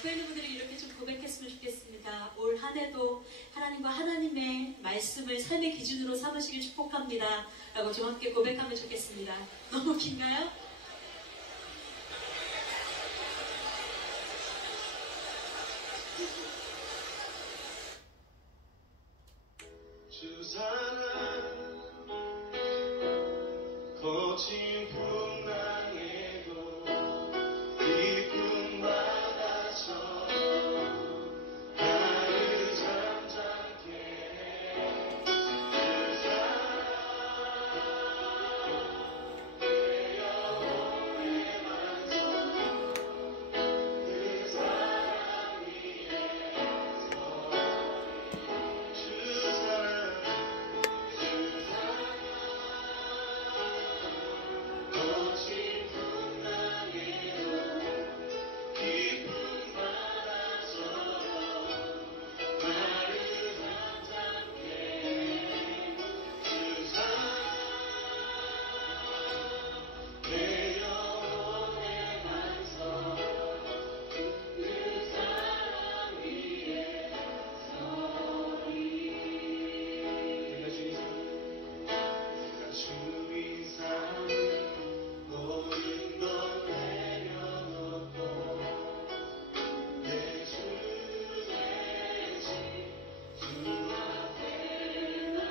옆에 있는 분들이 이렇게 좀 고백했으면 좋겠습니다. 올 한 해도 하나님과 하나님의 말씀을 삶의 기준으로 삼으시길 축복합니다. 라고 좀 함께 고백하면 좋겠습니다. 너무 긴가요? 주 사랑 거친 풍랑에도 기쁨 받아서 나를 잠잠케 해. 주 사랑 내 영혼의 반석 그 사랑 위에서 주 사랑 거친 풍랑에도 기쁨 받아서 나를 잠잠케 해. 주 사랑 내 영혼의 반석 그 사랑 위에 서리. 내가 주 이상 모든 것 내려놓고 내 주 대신 주 앞에 나가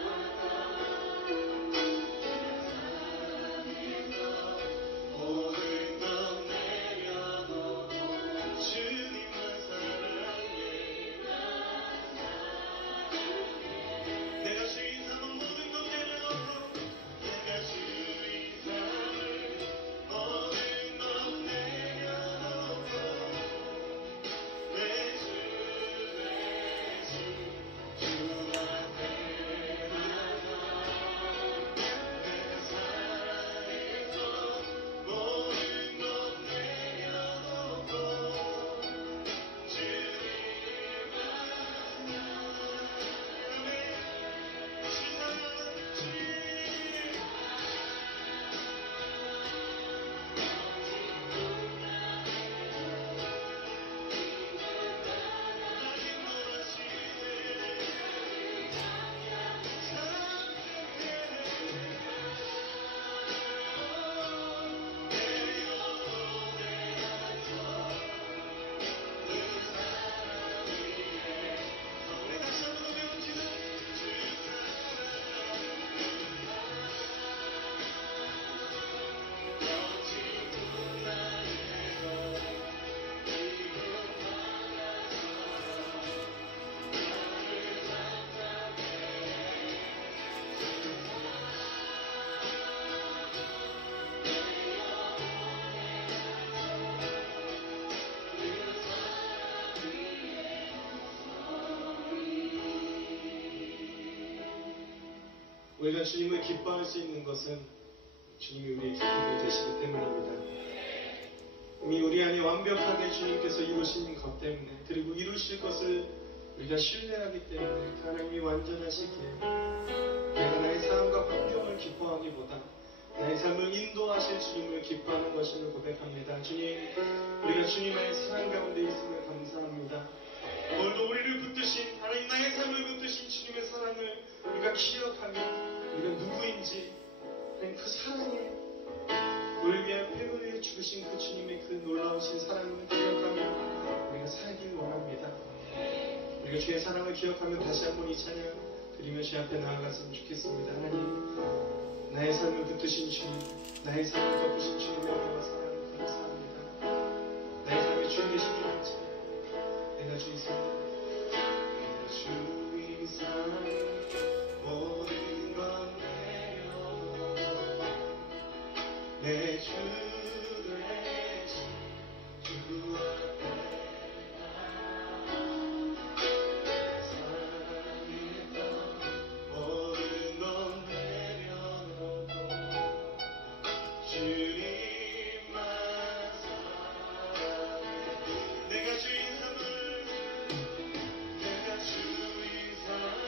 모든 것 내려놓고 주님만 사랑해. 내가 주 이상은 모든 것 내려놓고 내가 주 이상을 모든 것 내려놓고 내 주 대신 주 앞에 나가 내가 사랑해서 모든 것 내려놓고 주님만 사랑해. 우리가 주님을 기뻐할 수 있는 것은 주님이 우리의 기쁨이 되시기 때문입니다. 이미 우리 안에 완벽하게 주님께서 이루신 것 때문에, 그리고 이루실 것을 우리가 신뢰하기 때문에 하나님이 완전하시기에 내가 나의 삶과 환경을 기뻐하기보다 나의 삶을 인도하실 주님을 기뻐하는 것임을 고백합니다. 주님, 우리가 주님의 사랑 가운데 있음을 감사합니다. 오늘도 우리를 붙드신, 하나님 나의 삶을 붙드신 주님의 사랑을 우리가 기억하며 우리가 누구인지, 하나님 그 사랑에 우리를 위한 피 흘려 죽으신 그 주님의 그 놀라우신 사랑을 기억하며 우리가 살길 원합니다. 우리가 주의 사랑을 기억하며 다시 한번 이 찬양 드리며 주 앞에 나아갔으면 좋겠습니다. 하나님, 나의 삶을 붙드신 주님, 나의 삶을 덮으신 주님의 은혜와 사랑을 감사합니다. 나의 삶에 주님 계신 줄 알지. 내가 주 이상 모든 것 내려놓고 내 주 대신 주 앞에 사랑했던 모든 것 내려놓고 주님만 사랑해. 내가 주 이상을 내 주 대신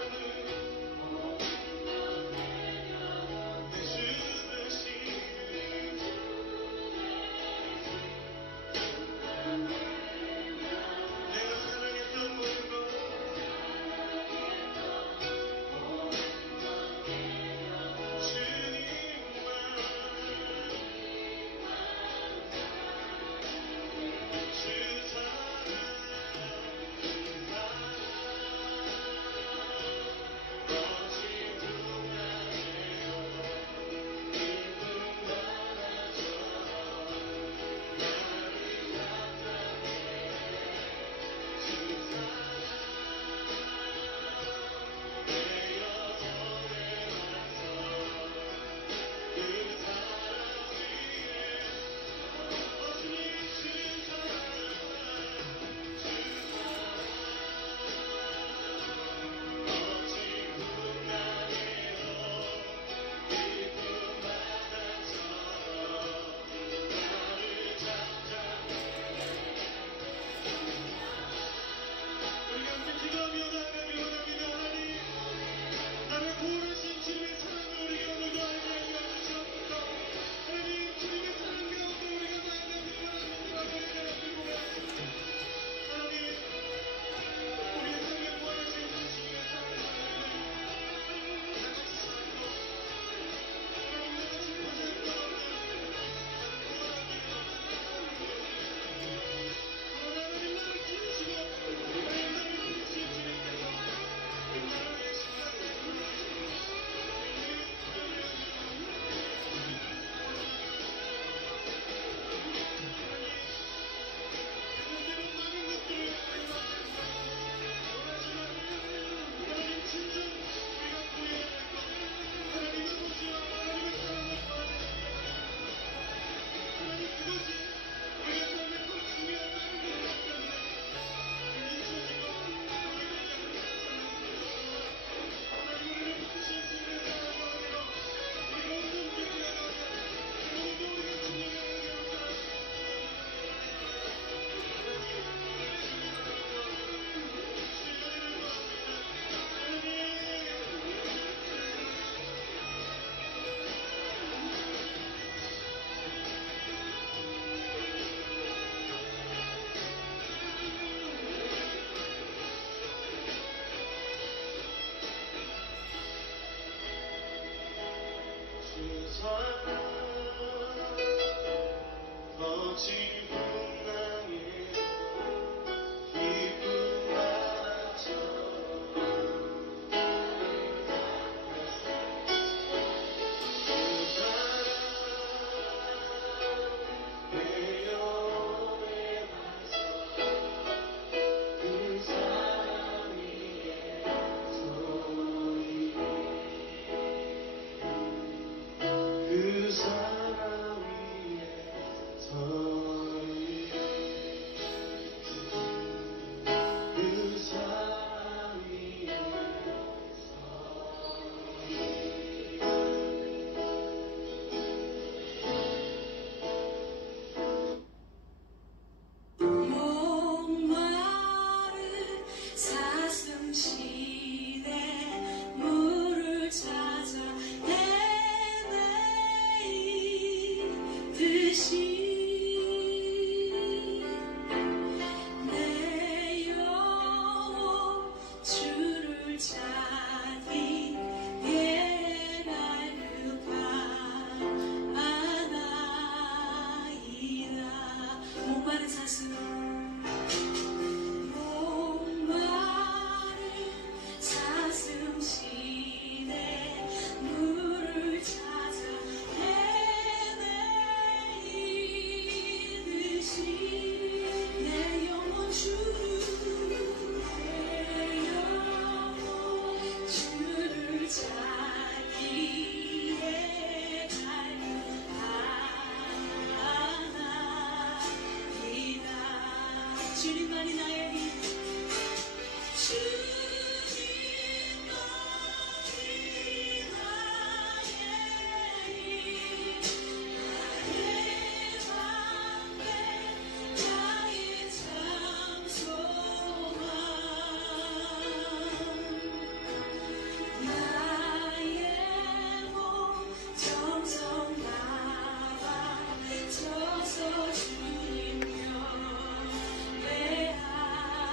주님만이 나의 힘 주님여 외하리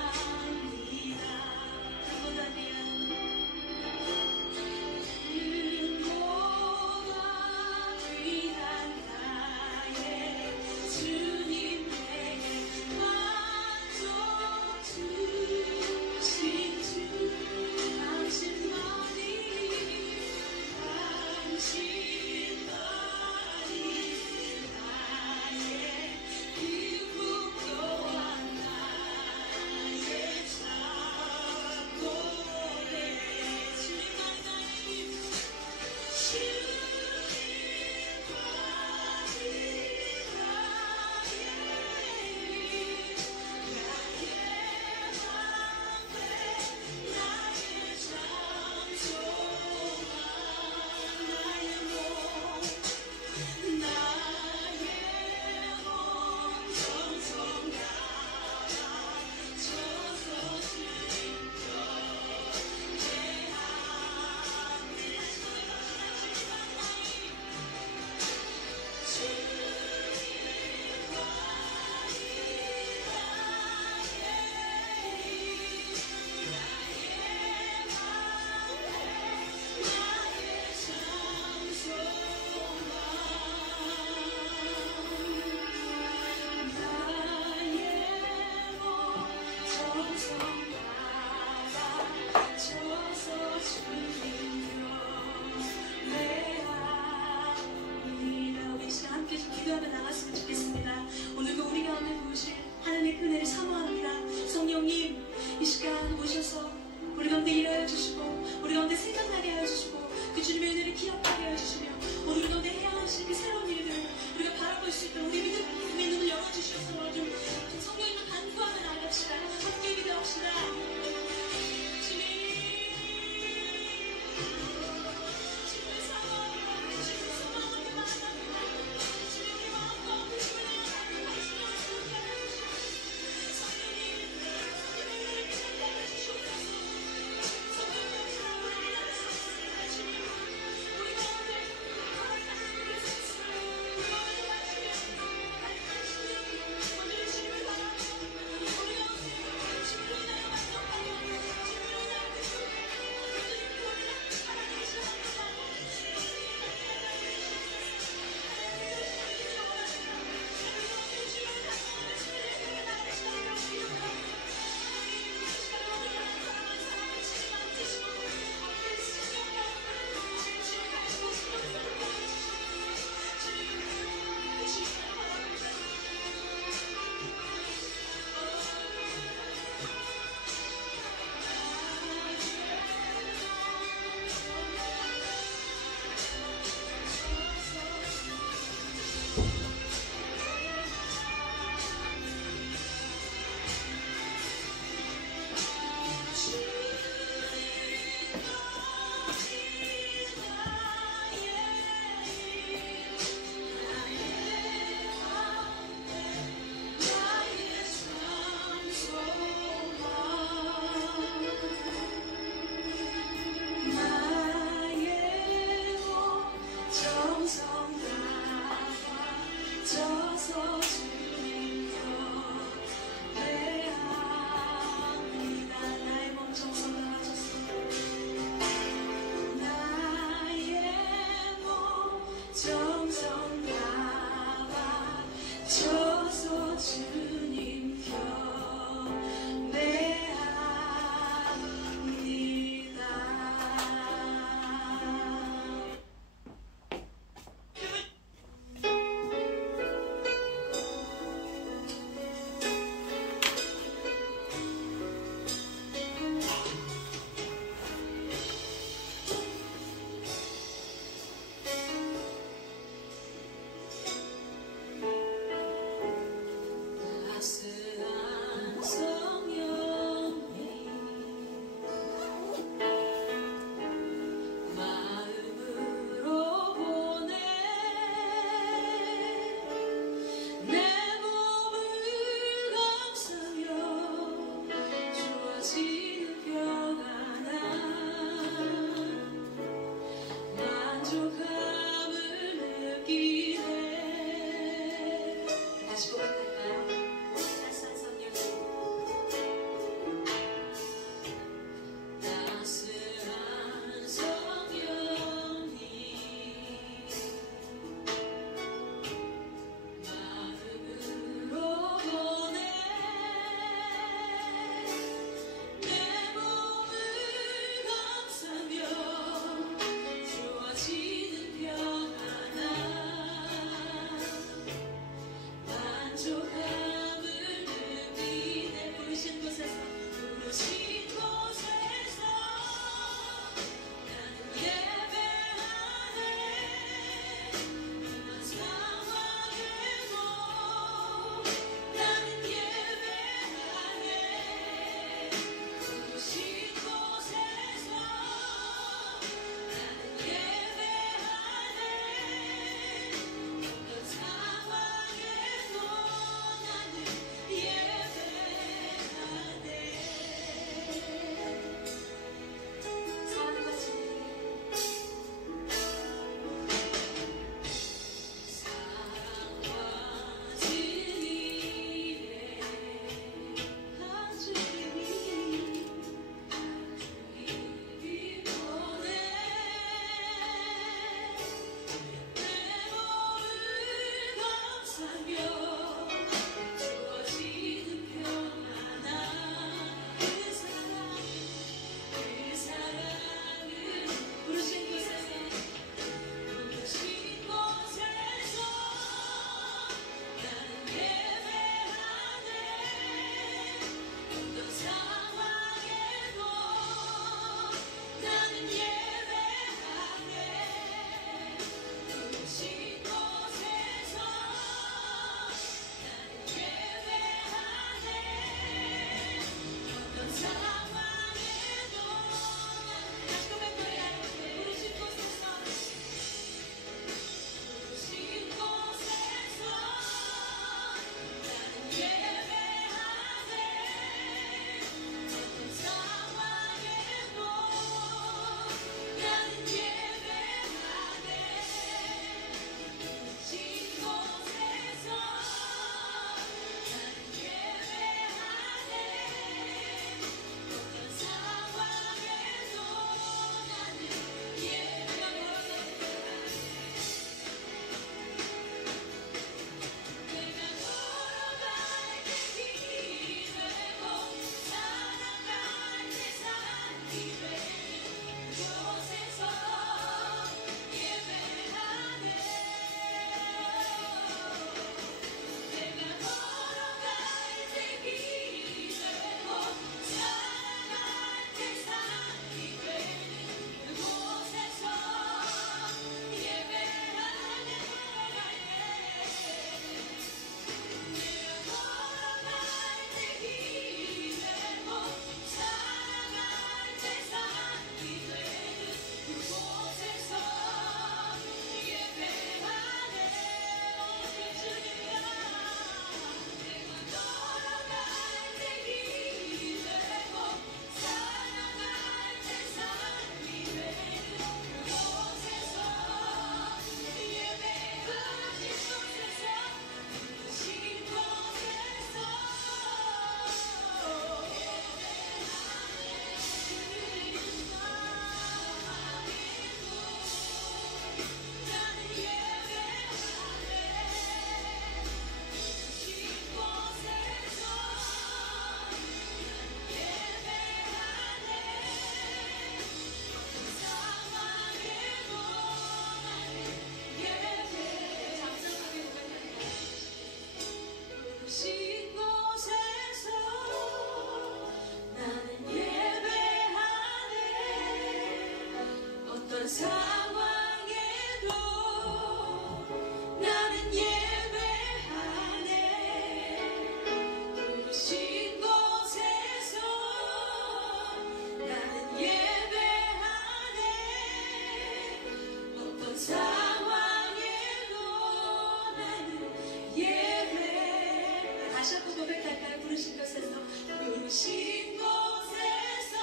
부르신 곳에서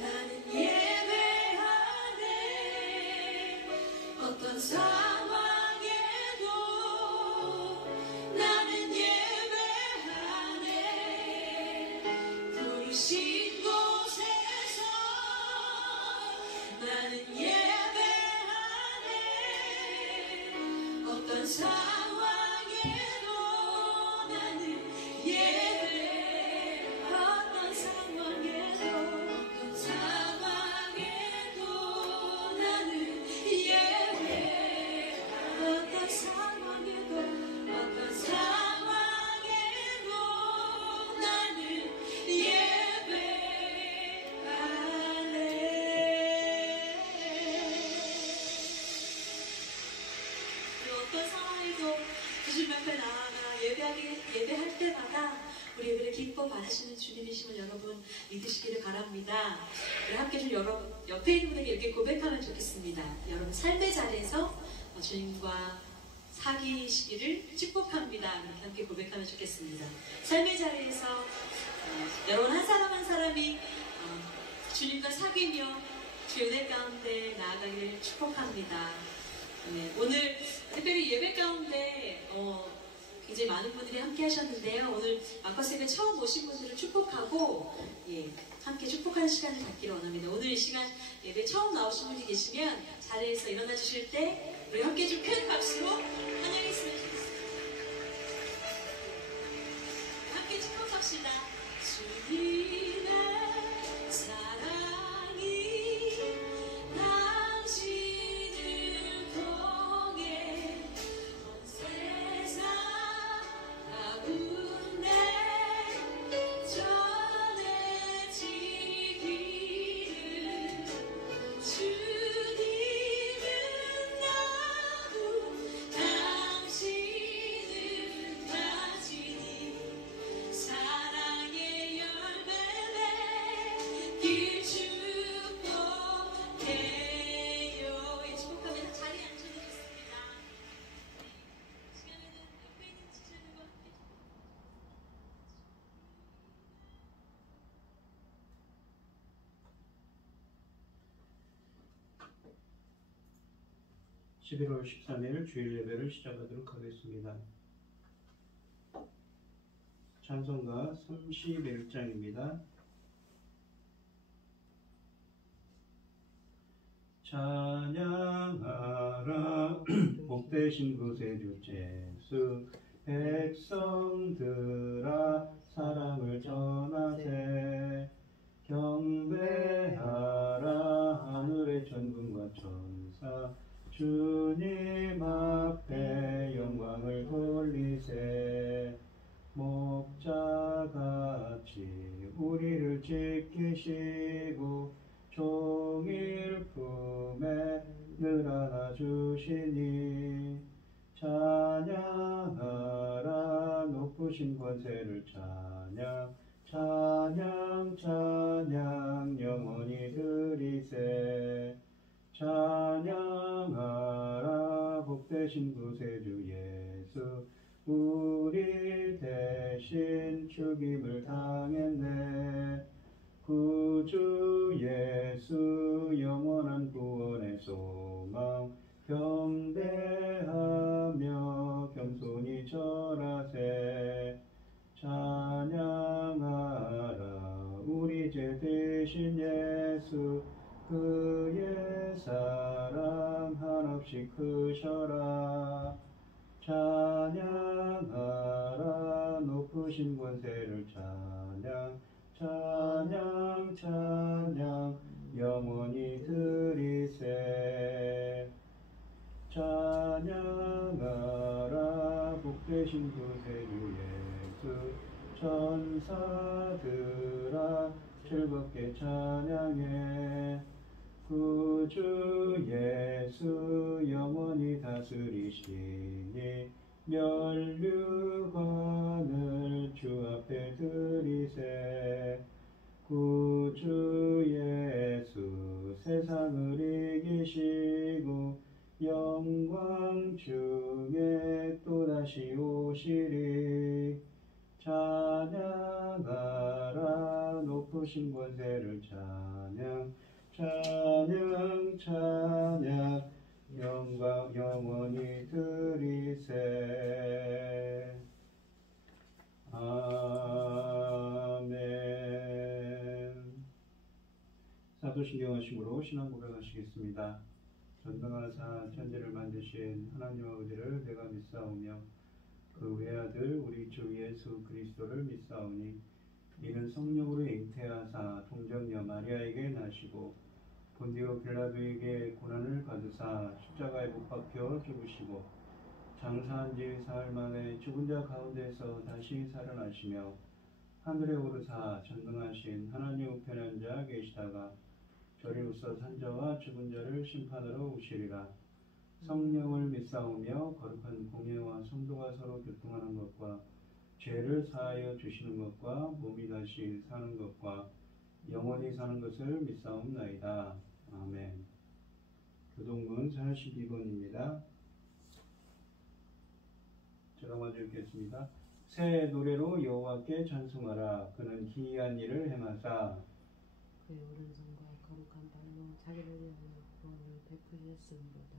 나는 예배하네. 어떤 상황에도 나는 예배하네. 부르신 곳에서 나는 예배하네. 어떤 상황에도 나는 예배. 어떤 상황에도 나는 예배. 어떤 상황에도 나는 예배하네. 어떤 상황에도 주님 앞에 나아가 예배할 때마다 우리 예배를 기뻐 받으시는 주님이심을 여러분 믿으시기를 바랍니다. 우리 함께 좀 여러분 옆에 있는 분에게 이렇게 고백하면 좋겠습니다. 여러분 삶의 자리에서 주님과 사귀시기를 축복합니다. 이렇게 함께 고백하면 좋겠습니다. 삶의 자리에서 여러분 한 사람 한 사람이 주님과 사귀며 주의 은혜 가운데 나아가기를 축복합니다. 네, 오늘 특별히 예배 가운데 굉장히 많은 분들이 함께 하셨는데요. 오늘 마커스에게 처음 오신 분들을 축복하고 함께 축복하는 시간을 갖기를 원합니다. 오늘 이 시간 예배 처음 나오신 분이 계시면 자리에서 일어나 주실 때 우리 함께 좀 큰 박수로 환영했으면 좋겠습니다. 함께 축복합시다. 주님의 사랑이 당신을 통해 온 세상 가운데 전해지기를. 주님은 나도 당신을 가지니 사랑의 열매 맺길 축복해요. 축복하면 자리에 앉혀주겠습니다. 시간에는 옆에 있는 지체들과 함께 11월 13일 주일 예배를 시작하도록 하겠습니다. 찬송가 31장입니다. 찬양하라 복되신 구세주 예수. 백성들아 사랑을 전하세. 경배하라 하늘의 천군과 천사. 주님 앞에 영광을 돌리세. 목자같이 우리를 지키시고 종일 품에 늘 안아주시니. 찬양하라 높으신 권세를 찬양. 찬양 찬양 영원히 드리세. 찬양하라 복되신 구세주 예수. 우리 대신 죽임을 당했네. 구주 예수 영원한 구원의 소망. 경배하며 겸손히 절하세. 찬양하라 우리 죄 대신 예수. 그의 사랑 한없이 크셔라. 찬양하라 높으신 권세를 찬양. 찬양 찬양 영원히 드리세. 찬양하라 복되신 구세주 예수. 천사들아 즐겁게 찬양해. 구주 예수 영원히 다스리시니. 면류관을 주 앞에 드리세. 구주 예수 세상을 이기시고 영광 중에 또다시 오시리. 크신 권세를 찬양 찬양 찬양 영광 영원히 드리세. 아멘. 사도신경 하심으로 신앙 고백하시겠습니다. 전능하사 천지를 만드신 하나님 아버지를 내가 믿사오며 그 외아들 우리 주 예수 그리스도를 믿사오니 이는 성령으로 잉태하사 동정녀 마리아에게 나시고 본디오 빌라도에게 고난을 받으사 십자가에 못 박혀 죽으시고 장사한 지 사흘 만에 죽은 자 가운데서 다시 살아나시며 하늘에 오르사 전능하신 하나님 우편에 앉아 계시다가 저리로서 산자와 죽은 자를 심판하러 오시리라. 성령을 믿사오며 거룩한 공예와 성도가 서로 교통하는 것과 죄를 사하여 주시는 것과 몸이 다시 사는 것과 영원히 사는 것을 믿사옵나이다. 아멘. 교동문 42번입니다. 제가 먼저 읽겠습니다. 새 노래로 여호와께 찬송하라. 그는 기이한 일을 행하사 그의 오른손과 거룩한 발로 자기를 위하여 구원을 베푸셨음이로다.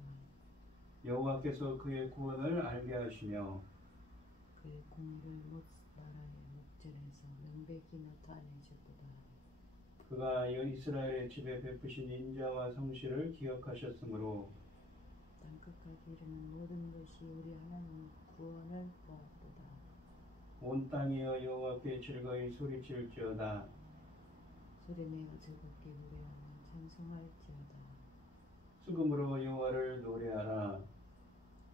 여호와께서 그의 구원을 알게 하시며 그의 공의를 못 나라의 목전에서 명백히 나타내셨도다. 그가 이스라엘의 집에 베푸신 인자와 성실을 기억하셨으므로 땅끝까지 이르는 모든 것이 우리 하나님 구원을 보았도다. 온 땅이여 여호와께 즐거이 소리칠지어다. 소리내어 즐겁게 노래하며 찬송할지어다. 수금으로 여호와를 노래하라.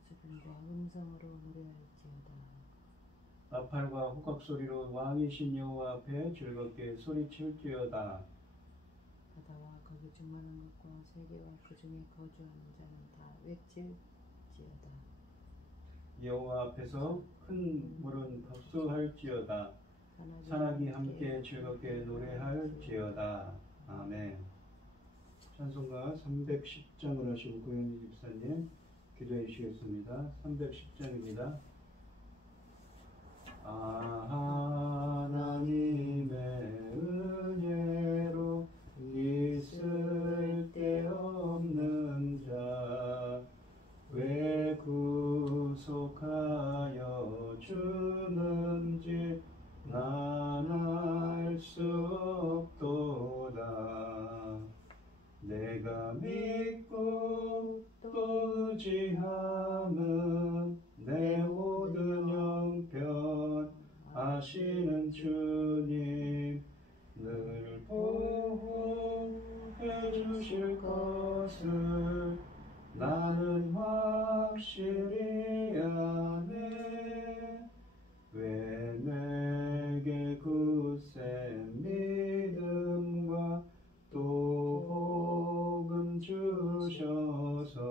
수금과 음성으로 노래할지어다. 나팔과 호각 소리로 왕이신 여호와 앞에 즐겁게 소리칠지어다. 바다와 거기 충만한 것과 세계와 그 중에 거주하는 자는 다 외칠지어다. 여호와 앞에서 큰 물은 박수할지어다. 산악이 함께 즐겁게 노래할지어다. 아멘. 찬송가 310장을 하시고 고현희 집사님 기도해 주시겠습니다. 310장입니다. 하나님의 은혜로 있을 데 없는 자 왜 구속하여 주는지 난 알 수 없도다. 내가 믿고 또 의지함은 내 모든 형편 아시는 주님 늘 보호해 주실 것을 나는 확실히 아네. 왜 내게 굳센 믿음과 또 복음 주셔서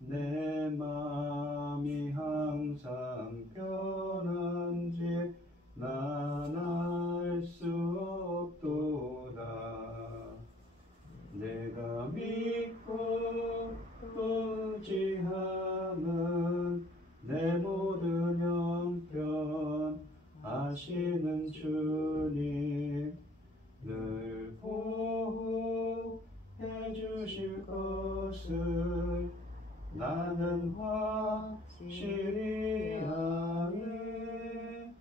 내 마음이 항상 편한지 난 알 수 없도다. 내가 믿고 또 의지함은 내 모든 형편 아시는 주님 늘 보호해 주실 것을 나는 확실히 아네.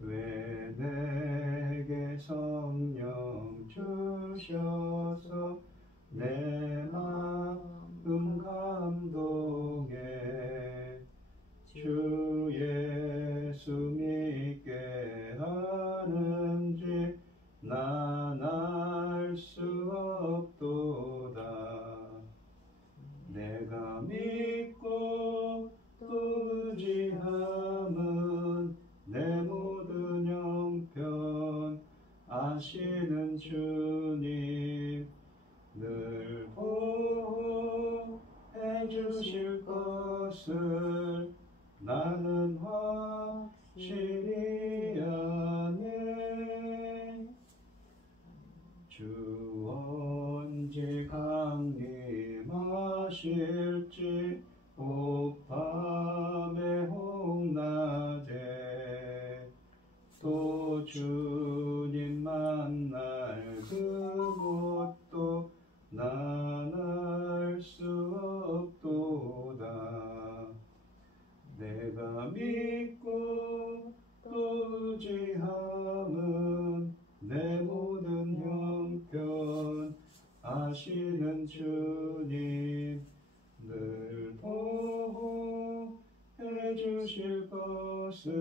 왜 내게 성령 주셔서 내 마음 감동해 주 예수 믿게 하는지 난 알 수 없도다. 내가 믿고 또 의지함은 내 모든 형편 아시는 주님 늘 보호해 주실 것을 나는 확실히 아네. 주 언제 강림하실지 오밤에 홍낮에 또 주님 말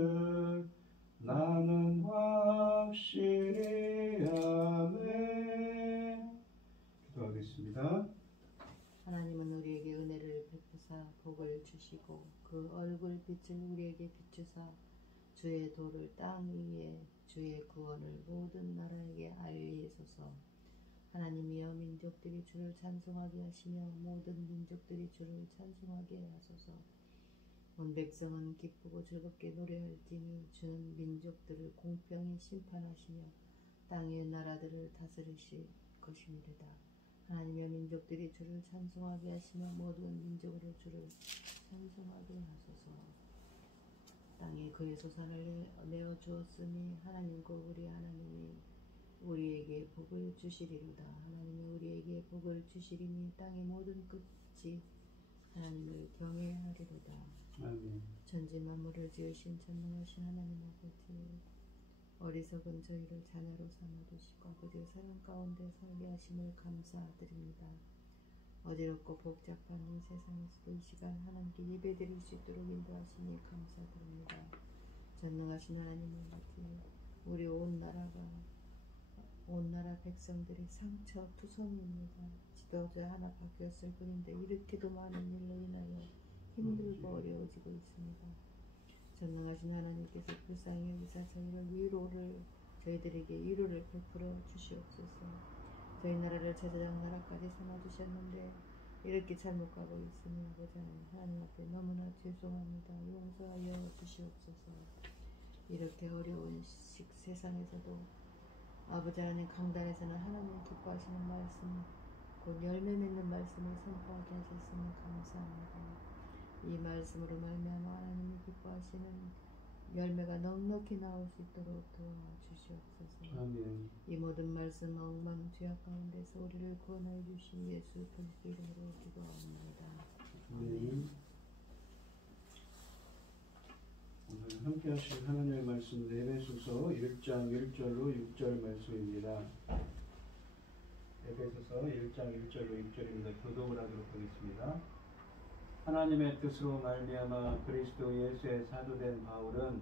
것을 나는 확실히 아네. 기도하겠습니다. 하나님은 우리에게 은혜를 베푸사 복을 주시고 그 얼굴 빛을 우리에게 비추사 주의 도를 땅 위에 주의 구원을 모든 나라에게 알리소서. 하나님이여 민족들이 주를 찬송하게 하시며 모든 민족들이 주를 찬송하게 하소서. 온 백성은 기쁘고 즐겁게 노래할지니 주는 민족들을 공평히 심판하시며 땅의 나라들을 다스리실 것이니이다. 하나님의 민족들이 주를 찬송하게 하시며 모든 민족으로 주를 찬송하게 하소서. 땅에 그의 소산을 내어 주었으니 하나님과 우리 하나님이 우리에게 복을 주시리로다. 하나님이 우리에게 복을 주시리니 땅의 모든 끝이 하나님을 경외하리로다. 아멘. 천지 만물을 지으신 전능하신 하나님 아버지, 어리석은 저희를 자녀로 삼아주시고 아버지의 사랑 가운데 살게 하심을 감사드립니다. 어지럽고 복잡한 이 세상에서도 이 시간 하나님께 예배드릴 수 있도록 인도하시니 감사드립니다. 전능하신 하나님 아버지, 우리 온 나라 백성들이 상처 투성입니다. 지도자 하나 바뀌었을 뿐인데 이렇게도 많은 일로 인하여 힘들고 어려워지고 있습니다. 전능하신 하나님께서 불쌍히 여기사 저희들에게 위로를 베풀어 주시옵소서. 저희 나라를 제사장 나라까지 삼아주셨는데 이렇게 잘못 가고 있으니 아버지 하나님 앞에 너무나 죄송합니다. 용서하여 주시옵소서. 이렇게 어려운 세상에서도 아버지 하나님 강단에서는 하나님 기뻐하시는 말씀, 곧 열매 맺는 말씀을 선포하게 하셨으니 감사합니다. 이 말씀으로 말미암아 하나님이 기뻐하시는 열매가 넉넉히 나올 수 있도록 도와주시옵소서. 아멘. 이 모든 말씀 엉망 죄악 가운데서 우리를 구원하여 주신 예수 그리스도 이름으로 기도합니다. 아멘. 오늘 함께 하실 하나님의 말씀 에베소서 1장 1절로 6절 말씀입니다. 에베소서 1장 1절로 6절입니다. 교독을 하도록 하겠습니다. 하나님의 뜻으로 말미암아 그리스도 예수의 사도된 바울은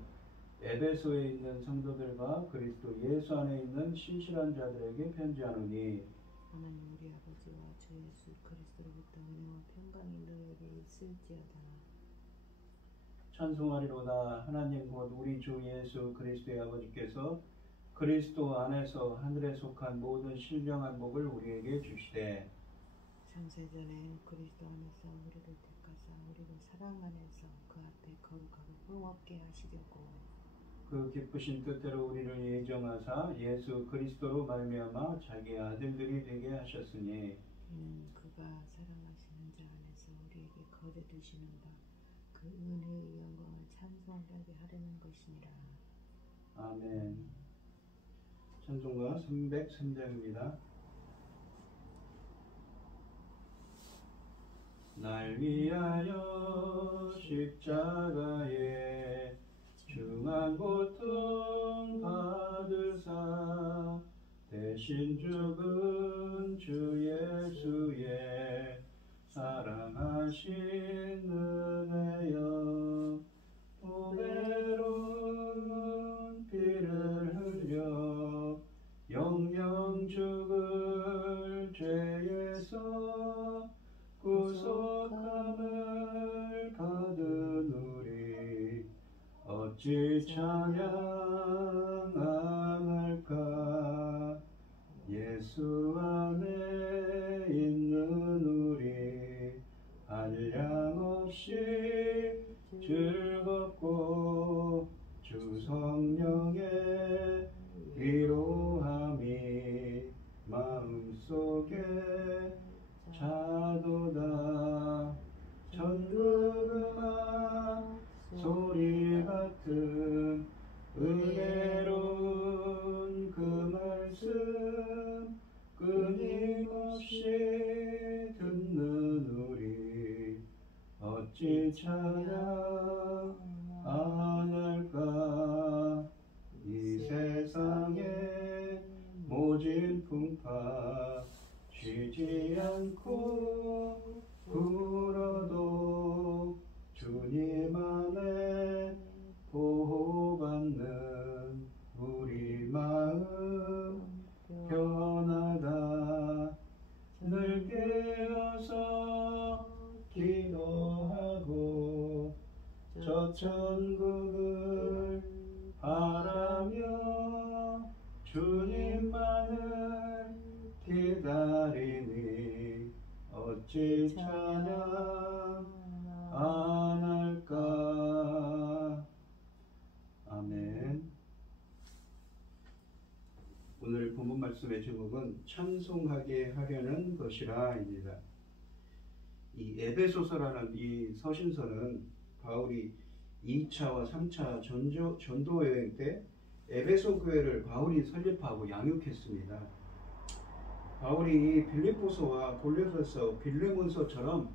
에베소에 있는 성도들과 그리스도 예수 안에 있는 신실한 자들에게 편지하노니, 하나님 우리 아버지와 주 예수 그리스도로부터 은혜와 평강이 너에게 있을지어다. 찬송하리로다. 하나님 곧 우리 주 예수 그리스도의 아버지께서 그리스도 안에서 하늘에 속한 모든 신령한 복을 우리에게 주시되, 창세전에 그리스도 안에서 우리를 택하사 우리를 사랑 안에서 그 앞에 거룩하고 흠없게 하시려고 그 기쁘신 뜻대로 우리를 예정하사 예수 그리스도로 말미암아 자기의 아들들이 되게 하셨으니, 그가 사랑하시는 자 안에서 우리에게 거저 두시는 바 그 은혜의 영광을 찬송하게 하려는 것이니라. 아멘. 찬송가 303장입니다. 날 위하여 십자가에 중한 고통 받으사 대신 죽은 주 예수의 사랑하신 은혜여, 보배로운 피를 흘려 영영 죽을 죄에서 구속함을 받은 우리 어찌 찬양할까. 예수 안에 있는 우리 한량없이 즐겁고 주 성령의 위로함이 마음속에 자도다. 천국 음악 소리 같은 은혜로운 그 말씀 끊임없이 듣는 우리 어찌 아멘. 오늘 본문 말씀의 제목은 찬송하게 하려는 것이라입니다. 이 에베소서라는 이 서신서는 바울이 2차와 3차 전도 여행 때 에베소 교회를 바울이 설립하고 양육했습니다. 바울이 빌립보서와 골로새서, 빌레몬서처럼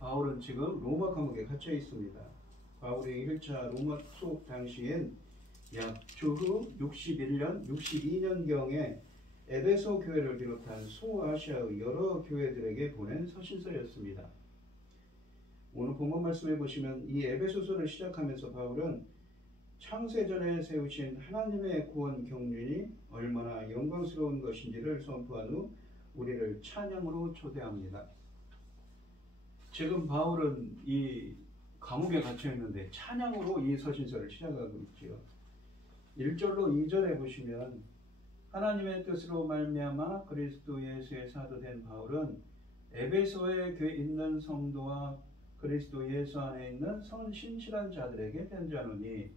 바울은 지금 로마 감옥에 갇혀 있습니다. 바울의 1차 로마 수업 당시엔 약 주후 62년경에 에베소 교회를 비롯한 소아시아의 여러 교회들에게 보낸 서신서였습니다. 오늘 본문 말씀해 보시면 이 에베소서를 시작하면서 바울은 창세전에 세우신 하나님의 구원 경륜이 얼마나 영광스러운 것인지를 선포한 후 우리를 찬양으로 초대합니다. 지금 바울은 이 감옥에 갇혀 있는데 찬양으로 이 서신서를 시작하고 있지요. 1절로 2절에 보시면 하나님의 뜻으로 말미암아 그리스도 예수의 사도된 바울은 에베소에 있는 성도와 그리스도 예수 안에 있는 신실한 자들에게 편지하노니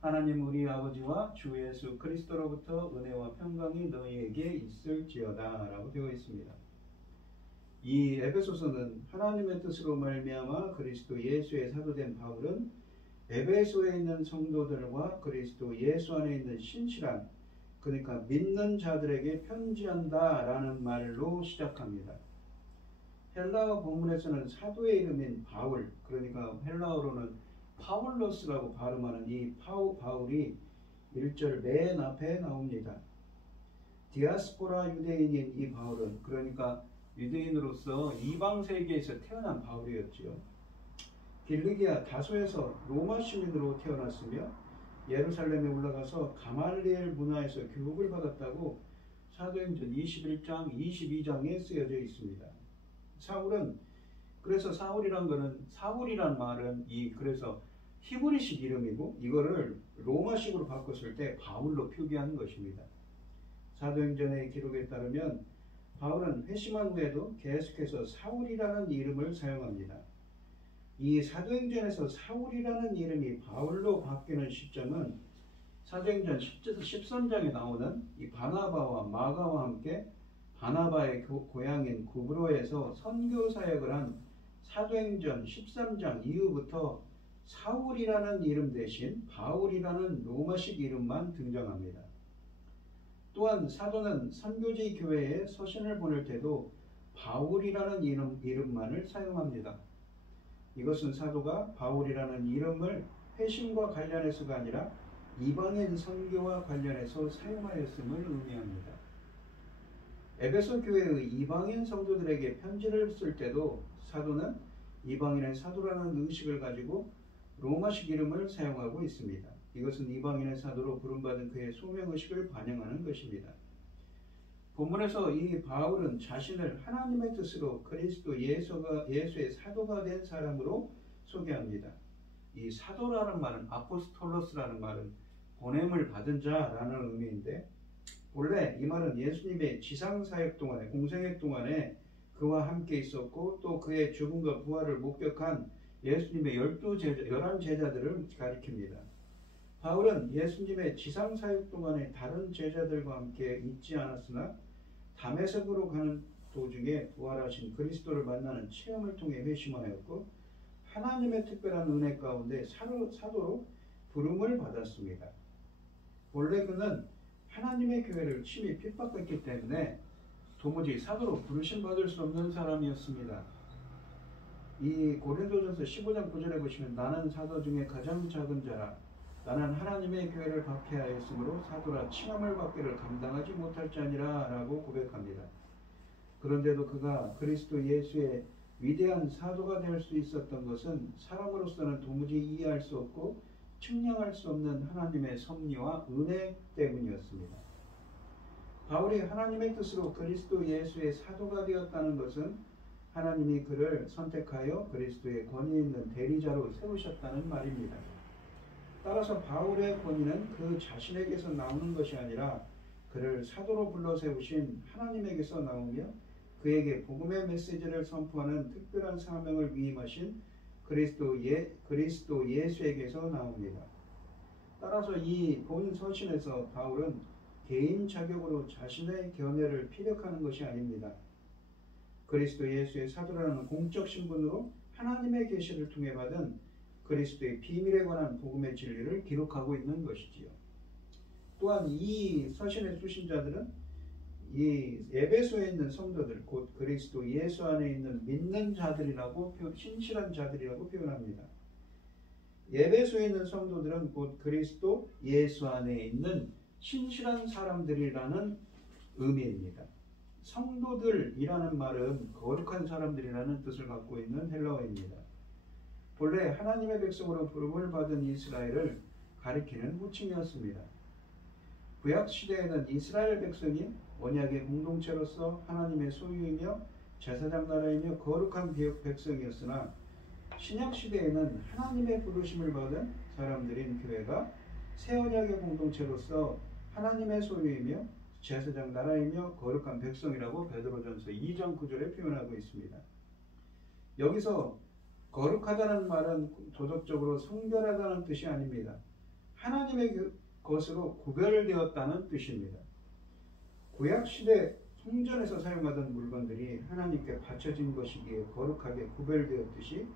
하나님 우리 아버지와 주 예수 그리스도로부터 은혜와 평강이 너희에게 있을지어다 라고 되어 있습니다. 이 에베소서는 하나님의 뜻으로 말미암아 그리스도 예수의 사도된 바울은 에베소에 있는 성도들과 그리스도 예수 안에 있는 신실한, 그러니까 믿는 자들에게 편지한다 라는 말로 시작합니다. 헬라어 본문에서는 사도의 이름인 바울, 그러니까 헬라어로는 파울로스라고 발음하는 이 바울이 1절 맨 앞에 나옵니다. 디아스포라 유대인인 이 바울은, 그러니까 유대인으로서 이방 세계에서 태어난 바울이었지요. 길리기아 다소에서 로마 시민으로 태어났으며 예루살렘에 올라가서 가말리엘 문화에서 교육을 받았다고 사도행전 21장, 22장에 쓰여져 있습니다. 그래서 사울이란 말은 그래서 히브리식 이름이고 이거를 로마식으로 바꿨을 때 바울로 표기하는 것입니다. 사도행전의 기록에 따르면 바울은 회심한 후에도 계속해서 사울이라는 이름을 사용합니다. 이 사도행전에서 사울이라는 이름이 바울로 바뀌는 시점은 사도행전 13장에 나오는 이 바나바와 마가와 함께 바나바의 고향인 구브로에서 선교 사역을 한 사도행전 13장 이후부터 사울이라는 이름 대신 바울이라는 로마식 이름만 등장합니다. 또한 사도는 선교지 교회에 서신을 보낼 때도 바울이라는 이름만을 사용합니다. 이것은 사도가 바울이라는 이름을 회심과 관련해서가 아니라 이방인 선교와 관련해서 사용하였음을 의미합니다. 에베소 교회의 이방인 성도들에게 편지를 쓸 때도 사도는 이방인의 사도라는 의식을 가지고 로마식 이름을 사용하고 있습니다. 이것은 이방인의 사도로 부름받은 그의 소명의식을 반영하는 것입니다. 본문에서 이 바울은 자신을 하나님의 뜻으로 그리스도 예수의 사도가 된 사람으로 소개합니다. 이 사도라는 말은 아포스톨로스라는 말은 보냄을 받은 자라는 의미인데, 원래 이 말은 예수님의 지상사역 동안에, 공생애 동안에 그와 함께 있었고 또 그의 죽음과 부활을 목격한 예수님의 11제자들을 가리킵니다. 바울은 예수님의 지상사역 동안에 다른 제자들과 함께 있지 않았으나 다메섹으로 가는 도중에 부활하신 그리스도를 만나는 체험을 통해 회심하였고 하나님의 특별한 은혜 가운데 사도로 부름을 받았습니다. 원래 그는 하나님의 교회를 심히 핍박했기 때문에 도무지 사도로 부르심 받을 수 없는 사람이었습니다. 이 고린도전서 15장 9절에 보시면 나는 사도 중에 가장 작은 자라 나는 하나님의 교회를 박해하였으므로 사도라 칭함을 받기를 감당하지 못할 자니라 라고 고백합니다. 그런데도 그가 그리스도 예수의 위대한 사도가 될 수 있었던 것은 사람으로서는 도무지 이해할 수 없고 측량할 수 없는 하나님의 섭리와 은혜 때문이었습니다. 바울이 하나님의 뜻으로 그리스도 예수의 사도가 되었다는 것은 하나님이 그를 선택하여 그리스도의 권위 있는 대리자로 세우셨다는 말입니다. 따라서 바울의 권위는 그 자신에게서 나오는 것이 아니라 그를 사도로 불러 세우신 하나님에게서 나오며 그에게 복음의 메시지를 선포하는 특별한 사명을 위임하신 그리스도 예수에게서 나옵니다. 따라서 이 본 서신에서 바울은 개인 자격으로 자신의 견해를 피력하는 것이 아닙니다. 그리스도 예수의 사도라는 공적 신분으로 하나님의 계시를 통해 받은 그리스도의 비밀에 관한 복음의 진리를 기록하고 있는 것이지요. 또한 이 서신의 수신자들은 이 에베소에 있는 성도들, 곧 그리스도 예수 안에 있는 믿는 자들이라고 신실한 자들이라고 표현합니다. 에베소에 있는 성도들은 곧 그리스도 예수 안에 있는 신실한 사람들이라는 의미입니다. 성도들이라는 말은 거룩한 사람들이라는 뜻을 갖고 있는 헬라어입니다. 본래 하나님의 백성으로 부름을 받은 이스라엘을 가리키는 호칭이었습니다. 구약 시대에는 이스라엘 백성이 언약의 공동체로서 하나님의 소유이며 제사장 나라이며 거룩한 백성이었으나 신약 시대에는 하나님의 부르심을 받은 사람들인 교회가 새 언약의 공동체로서 하나님의 소유이며 제사장 나라이며 거룩한 백성이라고 베드로전서 2장 9절에 표현하고 있습니다. 여기서 거룩하다는 말은 도덕적으로 성별하다는 뜻이 아닙니다. 하나님의 것으로 구별되었다는 뜻입니다. 구약시대 성전에서 사용하던 물건들이 하나님께 바쳐진 것이기에 거룩하게 구별되었듯이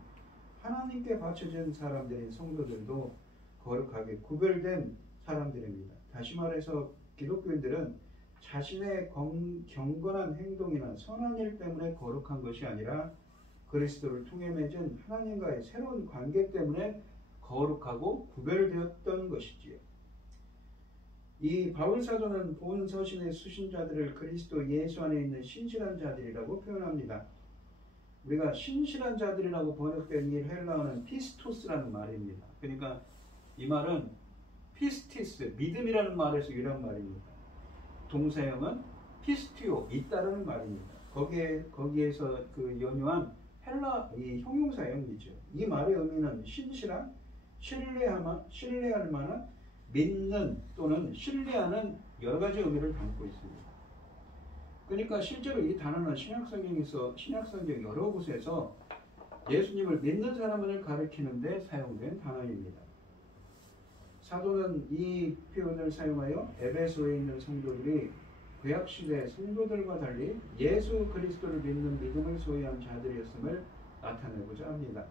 하나님께 바쳐진 사람들인 성도들도 거룩하게 구별된 사람들입니다. 다시 말해서 기독교인들은 자신의 경건한 행동이나 선한 일 때문에 거룩한 것이 아니라 그리스도를 통해 맺은 하나님과의 새로운 관계 때문에 거룩하고 구별되었던 것이지요. 이 바울 사도는 본 서신의 수신자들을 그리스도 예수 안에 있는 신실한 자들이라고 표현합니다. 우리가 신실한 자들이라고 번역된 이 헬라어는 피스토스라는 말입니다. 그러니까 이 말은 피스티스, 믿음이라는 말에서 유래한 말입니다. 동사형은 피스티오, 잇따르는 말입니다. 거기에서 그 연유한 헬라 이 형용사형이죠. 이 말의 의미는 신실한, 신뢰할 만한, 믿는 또는 신뢰하는 여러 가지 의미를 담고 있습니다. 그러니까 실제로 이 단어는 신약성경 여러 곳에서 예수님을 믿는 사람을 가리키는 데 사용된 단어입니다. 사도는 이 표현을 사용하여 에베소에 있는 성도들이 구약시대 성도들과 달리 예수 그리스도를 믿는 믿음을 소유한 자들이었음을 나타내고자 합니다.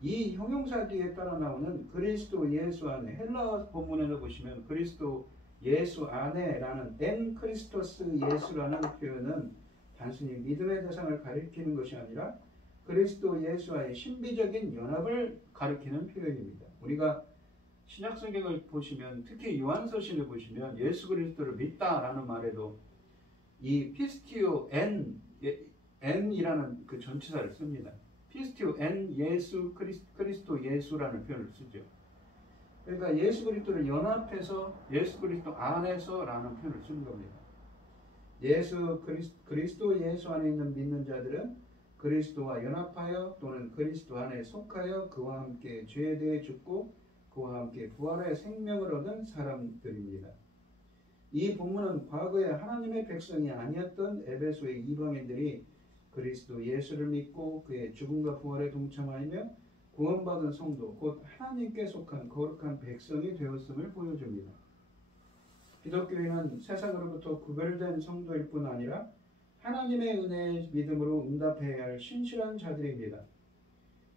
이 형용사 뒤에 따라 나오는 그리스도 예수 안에, 헬라어 본문에도 보시면 그리스도 예수 안에라는 엔 크리스토스 예수라는 표현은 단순히 믿음의 대상을 가리키는 것이 아니라 그리스도 예수와의 신비적인 연합을 가리키는 표현입니다. 우리가 신약성경을 보시면, 특히 요한서신을 보시면 예수 그리스도를 믿다라는 말에도 이 피스티오 N이라는 그 전치사를 씁니다. 피스티오 N 예수 그리스도 예수라는 표현을 쓰죠. 그러니까 예수 그리스도를 연합해서 예수 그리스도 안에서라는 표현을 쓰는 겁니다. 그리스도 예수 안에 있는 믿는 자들은 그리스도와 연합하여 또는 그리스도 안에 속하여 그와 함께 죄에 대해 죽고 그와 함께 부활의 생명을 얻은 사람들입니다. 이 본문은 과거에 하나님의 백성이 아니었던 에베소의 이방인들이 그리스도 예수를 믿고 그의 죽음과 부활에 동참하며 구원받은 성도, 곧 하나님께 속한 거룩한 백성이 되었음을 보여줍니다. 기독교인은 세상으로부터 구별된 성도일 뿐 아니라 하나님의 은혜의 믿음으로 응답해야 할 신실한 자들입니다.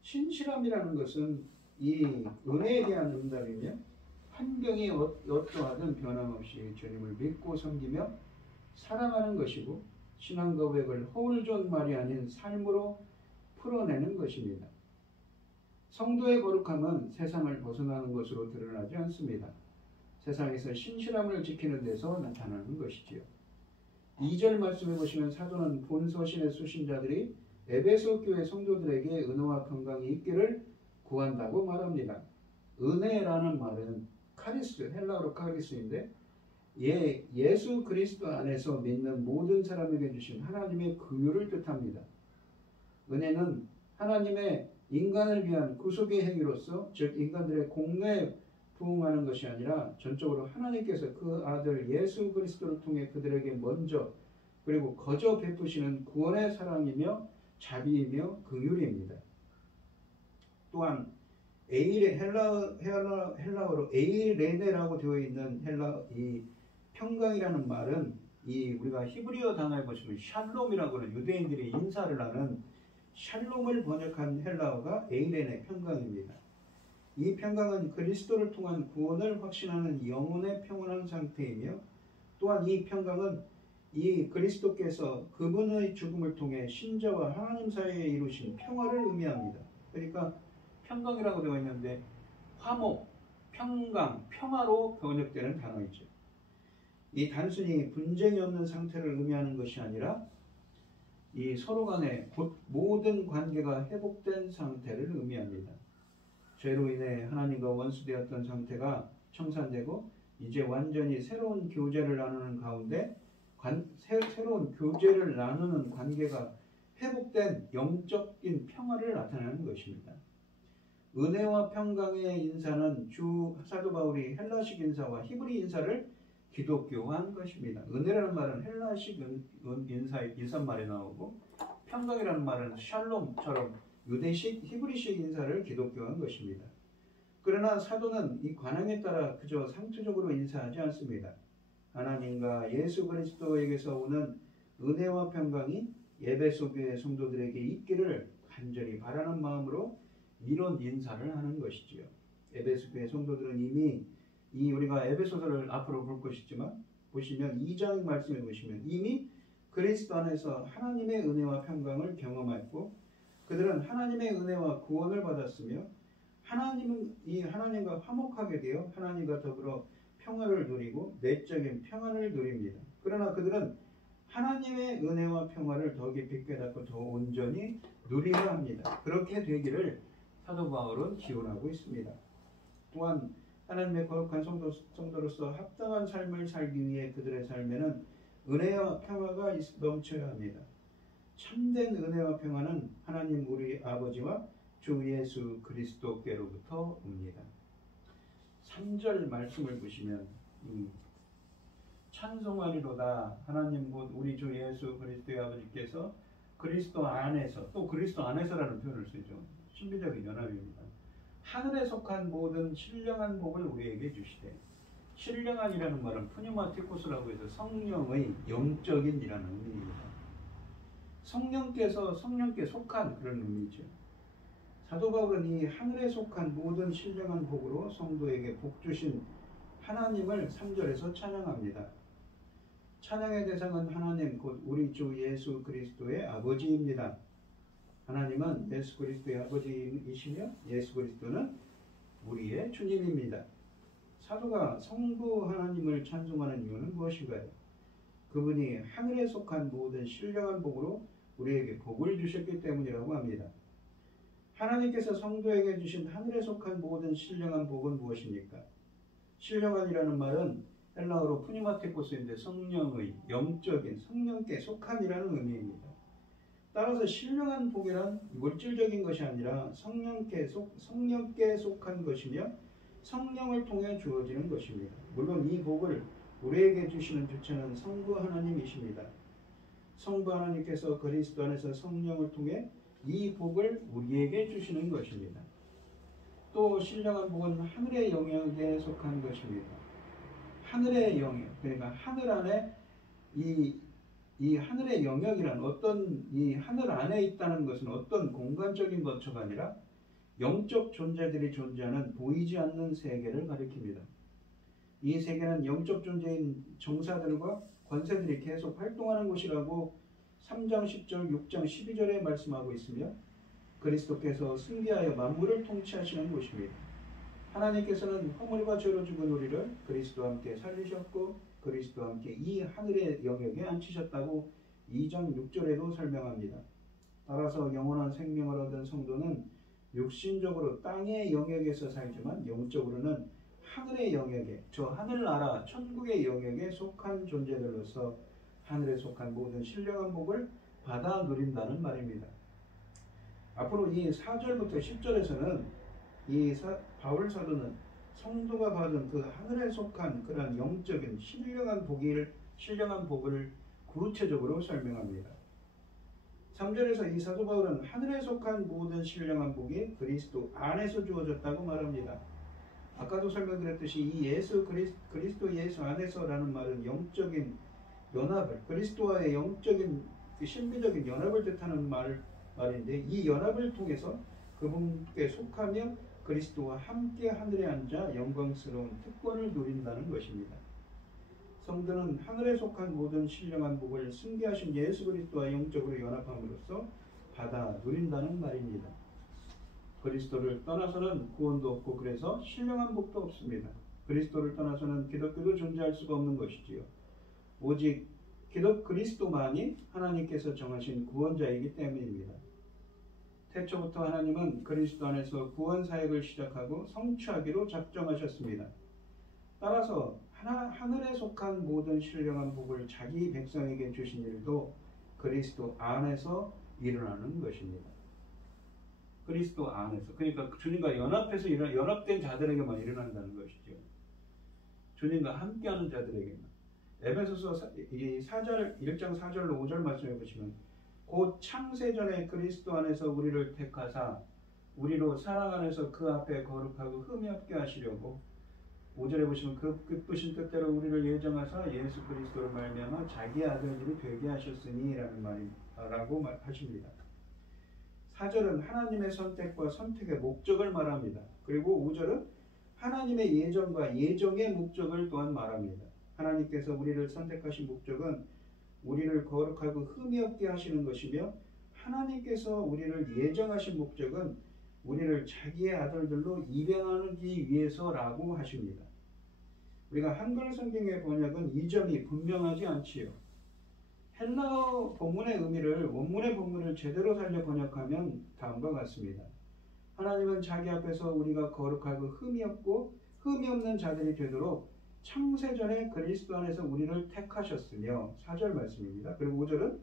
신실함이라는 것은 이 은혜에 대한 응답이며 환경이 어떠하든 변함없이 주님을 믿고 섬기며 사랑하는 것이고 신앙 고백을 허울 좋은 말이 아닌 삶으로 풀어내는 것입니다. 성도의 거룩함은 세상을 벗어나는 것으로 드러나지 않습니다. 세상에서 신실함을 지키는 데서 나타나는 것이지요. 2절 말씀해 보시면 사도는 본 서신의 수신자들이 에베소 교회 성도들에게 은혜와 건강이 있기를 구한다고 말합니다. 은혜라는 말은 카리스, 헬라어로 카리스인데 예수 그리스도 안에서 믿는 모든 사람에게 주신 하나님의 긍휼을 뜻합니다. 은혜는 하나님의 인간을 위한 구속의 행위로서, 즉 인간들의 공로에 부응하는 것이 아니라 전적으로 하나님께서 그 아들 예수 그리스도를 통해 그들에게 먼저 그리고 거저 베푸시는 구원의 사랑이며 자비이며 긍휼입니다. 또한 헬라어로 에이레네라고 되어 있는 이 평강이라는 말은 이 우리가 히브리어 단어에 보시면 샬롬이라고 하는 유대인들이 인사를 하는 샬롬을 번역한 헬라어가 에이레네 평강입니다. 이 평강은 그리스도를 통한 구원을 확신하는 영혼의 평온한 상태이며 또한 이 평강은 이 그리스도께서 그분의 죽음을 통해 신자와 하나님 사이에 이루신 평화를 의미합니다. 그러니까 평강이라고 되어 있는데 화목, 평강, 평화로 번역되는 단어이죠. 이 단순히 분쟁이 없는 상태를 의미하는 것이 아니라 이 서로 간의 모든 관계가 회복된 상태를 의미합니다. 죄로 인해 하나님과 원수되었던 상태가 청산되고 이제 완전히 새로운 교제를 나누는 가운데 새로운 교제를 나누는 관계가 회복된 영적인 평화를 나타내는 것입니다. 은혜와 평강의 인사는 주 사도 바울이 헬라식 인사와 히브리 인사를 기독교화한 것입니다. 은혜라는 말은 헬라식 인사말에 나오고 평강이라는 말은 샬롬처럼 유대식 히브리식 인사를 기독교화한 것입니다. 그러나 사도는 이 관행에 따라 그저 상투적으로 인사하지 않습니다. 하나님과 예수 그리스도에게서 오는 은혜와 평강이 에베소 교회 성도들에게 있기를 간절히 바라는 마음으로 이런 인사를 하는 것이지요. 에베소 교회 성도들은 이미 우리가 에베소서를 앞으로 볼 것이지만 보시면 2장 말씀에 보시면 이미 그리스도 안에서 하나님의 은혜와 평강을 경험했고 그들은 하나님의 은혜와 구원을 받았으며 하나님과 화목하게 되어 하나님과 더불어 평화를 누리고 내적인 평안을 누립니다. 그러나 그들은 하나님의 은혜와 평화를 더 깊이 깨닫고 더 온전히 누려야 합니다. 그렇게 되기를 사도 바울은 기원하고 있습니다. 또한 하나님의 거룩한 성도로서 합당한 삶을 살기 위해 그들의 삶에는 은혜와 평화가 넘쳐야 합니다. 참된 은혜와 평화는 하나님 우리 아버지와 주 예수 그리스도께로부터 옵니다. 3절 말씀을 보시면 찬송하리로다 하나님 곧 우리 주 예수 그리스도의 아버지께서 그리스도 안에서 또 그리스도 안에서라는 표현을 쓰죠. 신비적인 연합입니다. 하늘에 속한 모든 신령한 복을 우리에게 주시되 신령한이라는 말은 푸뉴마티코스라고 해서 성령의 영적인이라는 의미입니다. 성령께 속한 그런 의미죠. 사도 바울은 이 하늘에 속한 모든 신령한 복으로 성도에게 복 주신 하나님을 3절에서 찬양합니다. 찬양의 대상은 하나님 곧 우리 주 예수 그리스도의 아버지입니다. 하나님은 예수 그리스도의 아버지이시며 예수 그리스도는 우리의 주님입니다. 사도가 성부 하나님을 찬송하는 이유는 무엇인가요? 그분이 하늘에 속한 모든 신령한 복으로 우리에게 복을 주셨기 때문이라고 합니다. 하나님께서 성도에게 주신 하늘에 속한 모든 신령한 복은 무엇입니까? 신령한이라는 말은 헬라어로 푸니마테코스인데 성령의 영적인 성령께 속한이라는 의미입니다. 따라서 신령한 복이란 물질적인 것이 아니라 성령께 속한 것이며 성령을 통해 주어지는 것입니다. 물론 이 복을 우리에게 주시는 주체는 성부 하나님이십니다. 성부 하나님께서 그리스도 안에서 성령을 통해 이 복을 우리에게 주시는 것입니다. 또 신령한 복은 하늘의 영역에 속한 것입니다. 하늘의 영역, 그러니까 하늘 안에 이 하늘의 영역이란 이 하늘 안에 있다는 것은 어떤 공간적인 것처가 아니라 영적 존재들이 존재하는 보이지 않는 세계를 가리킵니다. 이 세계는 영적 존재인 정사들과 권세들이 계속 활동하는 곳이라고 3장 10절, 6장 12절에 말씀하고 있으며 그리스도께서 승리하여 만물을 통치하시는 곳입니다. 하나님께서는 허물과 죄로 죽은 우리를 그리스도와 함께 살리셨고 그리스도와 함께 이 하늘의 영역에 앉히셨다고 2장 6절에도 설명합니다. 따라서 영원한 생명을 얻은 성도는 육신적으로 땅의 영역에서 살지만 영적으로는 하늘의 영역에, 저 하늘나라 천국의 영역에 속한 존재들로서 하늘에 속한 모든 신령한 복을 받아 누린다는 말입니다. 앞으로 이 4절부터 10절에서는 바울 사도는 성도가 받은 그 하늘에 속한 그런 영적인 신령한 복을 구체적으로 설명합니다. 3절에서 이 사도 바울은 하늘에 속한 모든 신령한 복이 그리스도 안에서 주어졌다고 말합니다. 아까도 설명드렸듯이 이 그리스도 예수 안에서라는 말은 영적인 연합을, 그리스도와의 영적인 신비적인 연합을 뜻하는 말인데, 이 연합을 통해서 그분께 속하며 그리스도와 함께 하늘에 앉아 영광스러운 특권을 누린다는 것입니다. 성도는 하늘에 속한 모든 신령한 복을 승계하신 예수 그리스도와 영적으로 연합함으로써 받아 누린다는 말입니다. 그리스도를 떠나서는 구원도 없고 그래서 신령한 복도 없습니다. 그리스도를 떠나서는 기독교도 존재할 수가 없는 것이지요. 오직 그리스도만이 하나님께서 정하신 구원자이기 때문입니다. 태초부터 하나님은 그리스도 안에서 구원 사역을 시작하고 성취하기로 작정하셨습니다. 따라서 하늘에 속한 모든 신령한 복을 자기 백성에게 주신 일도 그리스도 안에서 일어나는 것입니다. 그리스도 안에서, 그러니까 주님과 연합해서 연합된 자들에게만 일어난다는 것이죠. 주님과 함께하는 자들에게만. 에베소서 1장 4절로 5절 말씀해 보시면, 곧 창세전에 그리스도 안에서 우리를 택하사 우리로 사랑 안에서 그 앞에 거룩하고 흠이 없게 하시려고, 5절에 보시면 그 기쁘신 뜻대로 우리를 예정하사 예수 그리스도로 말미암아 자기 아들들이 되게 하셨으니 라고 하십니다. 4절은 하나님의 선택과 선택의 목적을 말합니다. 그리고 5절은 하나님의 예정과 예정의 목적을 또한 말합니다. 하나님께서 우리를 선택하신 목적은 우리를 거룩하고 흠이 없게 하시는 것이며, 하나님께서 우리를 예정하신 목적은 우리를 자기의 아들들로 입양하기 위해서라고 하십니다. 우리가 한글 성경의 번역은 이 점이 분명하지 않지요. 헬라어 본문의 의미를, 원문의 본문을 제대로 살려 번역하면 다음과 같습니다. 하나님은 자기 앞에서 우리가 거룩하고 흠이 없고 흠이 없는 자들이 되도록 창세전에 그리스도 안에서 우리를 택하셨으며, 4절 말씀입니다. 그리고 5절은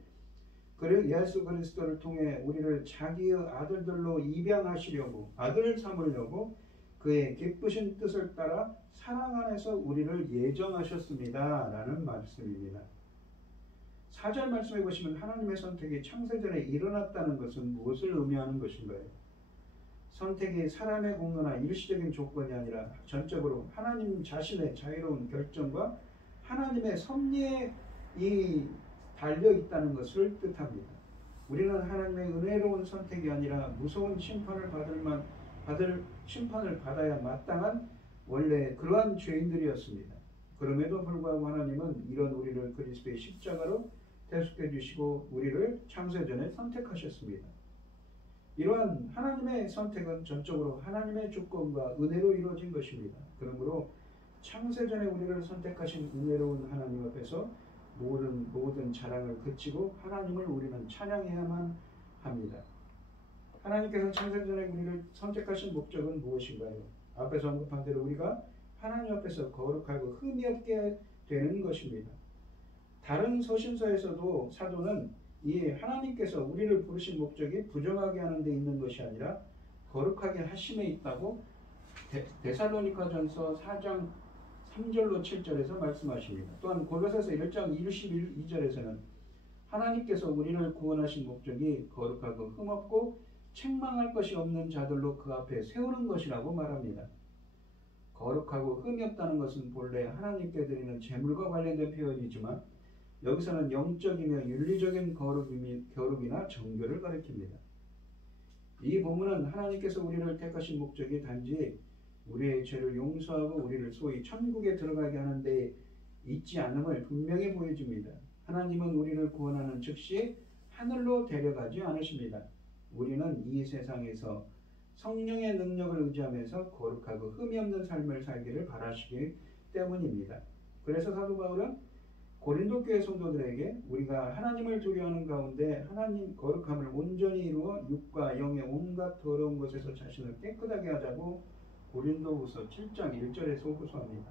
예수 그리스도를 통해 우리를 자기의 아들들로 입양하시려고, 아들을 삼으려고 그의 기쁘신 뜻을 따라 사랑 안에서 우리를 예정하셨습니다 라는 말씀입니다. 4절 말씀해 보시면 하나님의 선택이 창세전에 일어났다는 것은 무엇을 의미하는 것인가요? 선택이 사람의 공로나 일시적인 조건이 아니라 전적으로 하나님 자신의 자유로운 결정과 하나님의 섭리에 달려 있다는 것을 뜻합니다. 우리는 하나님의 은혜로운 선택이 아니라 무서운 심판을 받아야 마땅한 원래 그러한 죄인들이었습니다. 그럼에도 불구하고 하나님은 이런 우리를 그리스도의 십자가로 대속해 주시고 우리를 창세전에 선택하셨습니다. 이러한 하나님의 선택은 전적으로 하나님의 주권과 은혜로 이루어진 것입니다. 그러므로 창세전에 우리를 선택하신 은혜로운 하나님 앞에서 모든 자랑을 그치고 하나님을 우리는 찬양해야만 합니다. 하나님께서 창세전에 우리를 선택하신 목적은 무엇인가요? 앞에서 언급한 대로 우리가 하나님 앞에서 거룩하고 흠이 없게 되는 것입니다. 다른 서신서에서도 사도는 이 하나님께서 우리를 부르신 목적이 부정하게 하는 데 있는 것이 아니라 거룩하게 하심에 있다고 데살로니가전서 4장 3절로 7절에서 말씀하십니다. 또한 골로새서 1장 22절에서는 하나님께서 우리를 구원하신 목적이 거룩하고 흠없고 책망할 것이 없는 자들로 그 앞에 세우는 것이라고 말합니다. 거룩하고 흠이 없다는 것은 본래 하나님께 드리는 제물과 관련된 표현이지만 여기서는 영적이며 윤리적인 거룩이나 정결을 가리킵니다. 이 본문은 하나님께서 우리를 택하신 목적이 단지 우리의 죄를 용서하고 우리를 소위 천국에 들어가게 하는 데 있지 않음을 분명히 보여줍니다. 하나님은 우리를 구원하는 즉시 하늘로 데려가지 않으십니다. 우리는 이 세상에서 성령의 능력을 의지하면서 거룩하고 흠이 없는 삶을 살기를 바라시기 때문입니다. 그래서 사도 바울은 고린도 교회 성도들에게 우리가 하나님을 두려워하는 가운데 하나님 거룩함을 온전히 이루어 육과 영의 온갖 더러운 것에서 자신을 깨끗하게 하자고 고린도후서 7장 1절에서 호소합니다.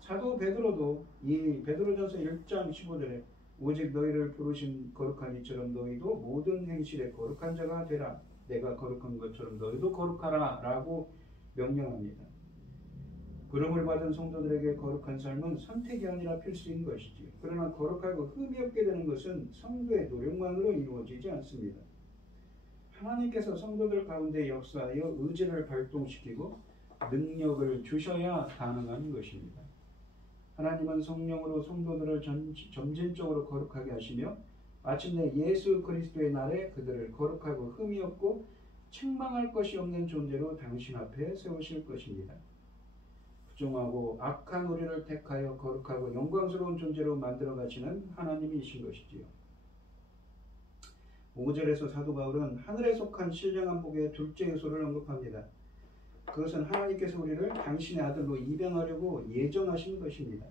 사도 베드로도 이 베드로전서 1장 15절에 오직 너희를 부르신 거룩한 이처럼 너희도 모든 행실에 거룩한 자가 되라. 내가 거룩한 것처럼 너희도 거룩하라 라고 명령합니다. 부름을 받은 성도들에게 거룩한 삶은 선택이 아니라 필수인 것이지요. 그러나 거룩하고 흠이 없게 되는 것은 성도의 노력만으로 이루어지지 않습니다. 하나님께서 성도들 가운데 역사하여 의지를 발동시키고 능력을 주셔야 가능한 것입니다. 하나님은 성령으로 성도들을 점진적으로 거룩하게 하시며 마침내 예수 그리스도의 날에 그들을 거룩하고 흠이 없고 책망할 것이 없는 존재로 당신 앞에 세우실 것입니다. 부정하고 악한 우리를 택하여 거룩하고 영광스러운 존재로 만들어 가시는 하나님이신 것이지요. 5절에서 사도 바울은 하늘에 속한 신령한 복의 둘째 요소를 언급합니다. 그것은 하나님께서 우리를 당신의 아들로 입양하려고 예정하신 것입니다.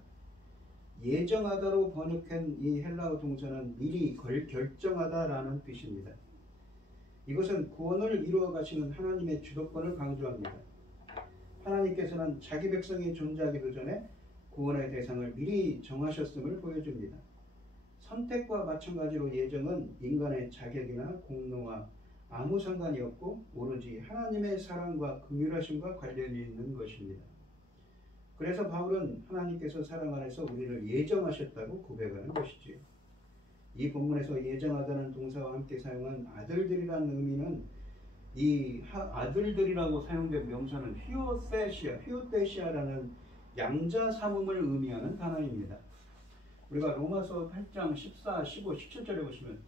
예정하다로 번역한 이 헬라어 동사는 미리 결정하다라는 뜻입니다. 이것은 구원을 이루어 가시는 하나님의 주도권을 강조합니다. 하나님께서는 자기 백성이 존재하기도 전에 구원의 대상을 미리 정하셨음을 보여줍니다. 선택과 마찬가지로 예정은 인간의 자격이나 공로와 아무 상관이 없고 오로지 하나님의 사랑과 긍휼하심과 관련이 있는 것입니다. 그래서 바울은 하나님께서 사랑 안에서 우리를 예정하셨다고 고백하는 것이지요. 이 본문에서 예정하다는 동사와 함께 사용한 아들들이라는 의미는 이 아들들이라고 사용된 명사는 히오테시아라는 양자 삼음을 의미하는 단어입니다. 우리가 로마서 8장 14, 15, 17절에 보시면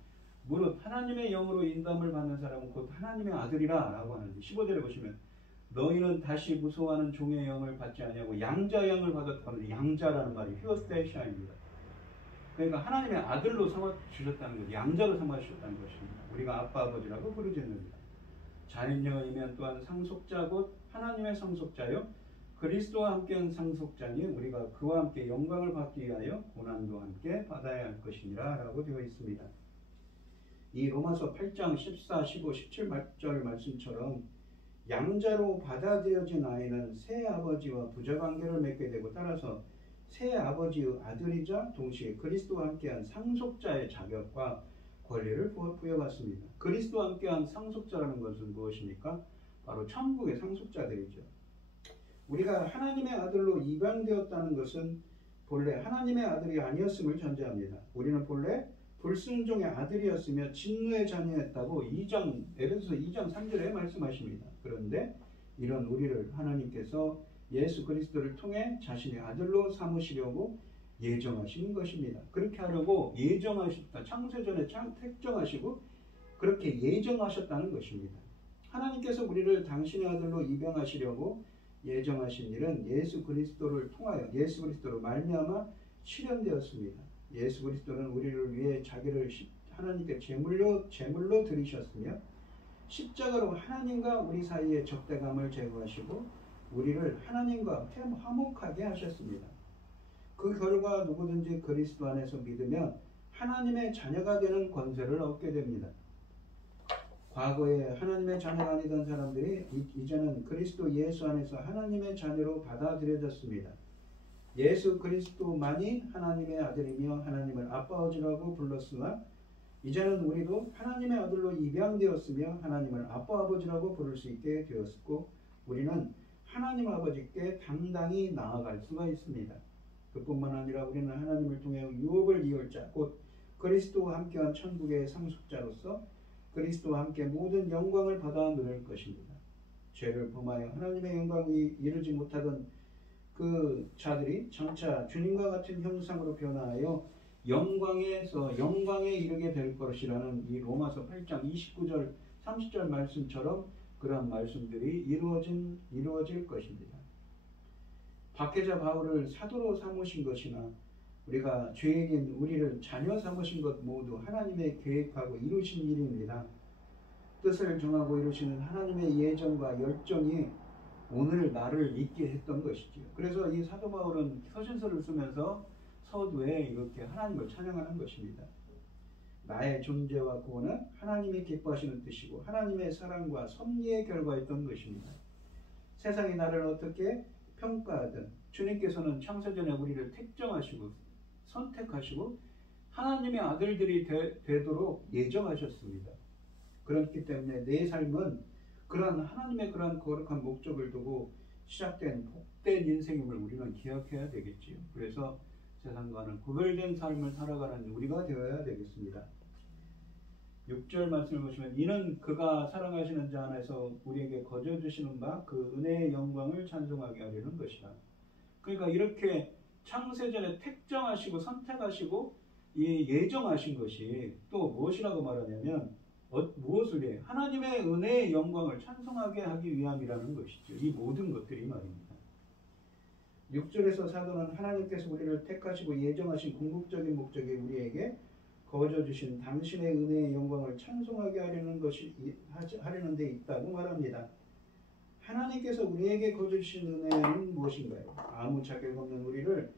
무릇 하나님의 영으로 인도함을 받는 사람은 곧 하나님의 아들이라 라고 하는데 15절에 보시면 너희는 다시 무서워하는 종의 영을 받지 아니하고 양자 영을 받았다는 양자라는 말이 히오테시아입니다. 그러니까 하나님의 아들로 삼아주셨다는 것, 양자로 삼아주셨다는 것입니다. 우리가 아빠 아버지라고 부르짖는다. 자녀이면 또한 상속자 곧 하나님의 상속자요 그리스도와 함께한 상속자니 우리가 그와 함께 영광을 받기 위하여 고난도 함께 받아야 할 것이니라 라고 되어 있습니다. 이 로마서 8장 14, 15, 17절 말씀처럼 양자로 받아들여진 아이는 새 아버지와 부자관계를 맺게 되고 따라서 새 아버지의 아들이자 동시에 그리스도와 함께한 상속자의 자격과 권리를 부여받습니다. 그리스도와 함께한 상속자라는 것은 무엇입니까? 바로 천국의 상속자들이죠. 우리가 하나님의 아들로 입양되었다는 것은 본래 하나님의 아들이 아니었음을 전제합니다. 우리는 본래 불순종의 아들이었으며 진노의 자녀였다고 에베소서 2장 3절에 말씀하십니다. 그런데 이런 우리를 하나님께서 예수 그리스도를 통해 자신의 아들로 삼으시려고 예정하신 것입니다. 그렇게 하려고 예정하셨다. 창세전에 택정하시고 그렇게 예정하셨다는 것입니다. 하나님께서 우리를 당신의 아들로 입양하시려고 예정하신 일은 예수 그리스도를 통하여 예수 그리스도로 말미암아 실현되었습니다. 예수 그리스도는 우리를 위해 자기를 하나님께 제물로 드리셨으며 십자가로 하나님과 우리 사이의 적대감을 제거하시고 우리를 하나님과 화목하게 하셨습니다. 그 결과 누구든지 그리스도 안에서 믿으면 하나님의 자녀가 되는 권세를 얻게 됩니다. 과거에 하나님의 자녀가 아니던 사람들이 이제는 그리스도 예수 안에서 하나님의 자녀로 받아들여졌습니다. 예수 그리스도만이 하나님의 아들이며 하나님을 아빠아버지라고 불렀으나 이제는 우리도 하나님의 아들로 입양되었으며 하나님을 아빠 아버지라고 부를 수 있게 되었고 우리는 하나님 아버지께 당당히 나아갈 수가 있습니다. 그뿐만 아니라 우리는 하나님을 통해 유업을 이을 자 곧 그리스도와 함께한 천국의 상속자로서 그리스도와 함께 모든 영광을 받아 누릴 것입니다. 죄를 범하여 하나님의 영광을 이루지 못하던 그 자들이 장차 주님과 같은 형상으로 변화하여 영광에서 영광에 이르게 될 것이라는 이 로마서 8장 29절 30절 말씀처럼 그러한 말씀들이 이루어질 것입니다. 박해자 바울을 사도로 삼으신 것이나 우리가 죄인인 우리를 자녀 삼으신 것 모두 하나님의 계획하고 이루신 일입니다. 뜻을 정하고 이루시는 하나님의 예정과 열정이 오늘 나를 있게 했던 것이지요. 그래서 이 사도 바울은 서신서를 쓰면서 서두에 이렇게 하나님을 찬양하는 것입니다. 나의 존재와 구원은 하나님이 기뻐하시는 뜻이고 하나님의 사랑과 섭리의 결과였던 것입니다. 세상이 나를 어떻게 평가하든 주님께서는 창세전에 우리를 택정하시고 선택하시고 하나님의 아들들이 되도록 예정하셨습니다. 그렇기 때문에 내 삶은 그러한 하나님의 그러한 거룩한 목적을 두고 시작된 복된 인생임을 우리는 기억해야 되겠지요. 그래서 세상과는 구별된 삶을 살아가는 우리가 되어야 되겠습니다. 6절 말씀을 보시면 이는 그가 사랑하시는 자 안에서 우리에게 거저 주시는 바 그 은혜의 영광을 찬송하게 하려는 것이라. 그러니까 이렇게 창세전에 택정하시고 선택하시고 예정하신 것이 또 무엇이라고 말하냐면 무엇을 위해? 하나님의 은혜의 영광을 찬송하게 하기 위함이라는 것이죠. 이 모든 것들이 말입니다. 6절에서 사도는 하나님께서 우리를 택하시고 예정하신 궁극적인 목적이 우리에게 거저 주신 당신의 은혜의 영광을 찬송하게 하려는 데 있다고 말합니다. 하나님께서 우리에게 거저 주신 은혜는 무엇인가요? 아무 자격 없는 우리를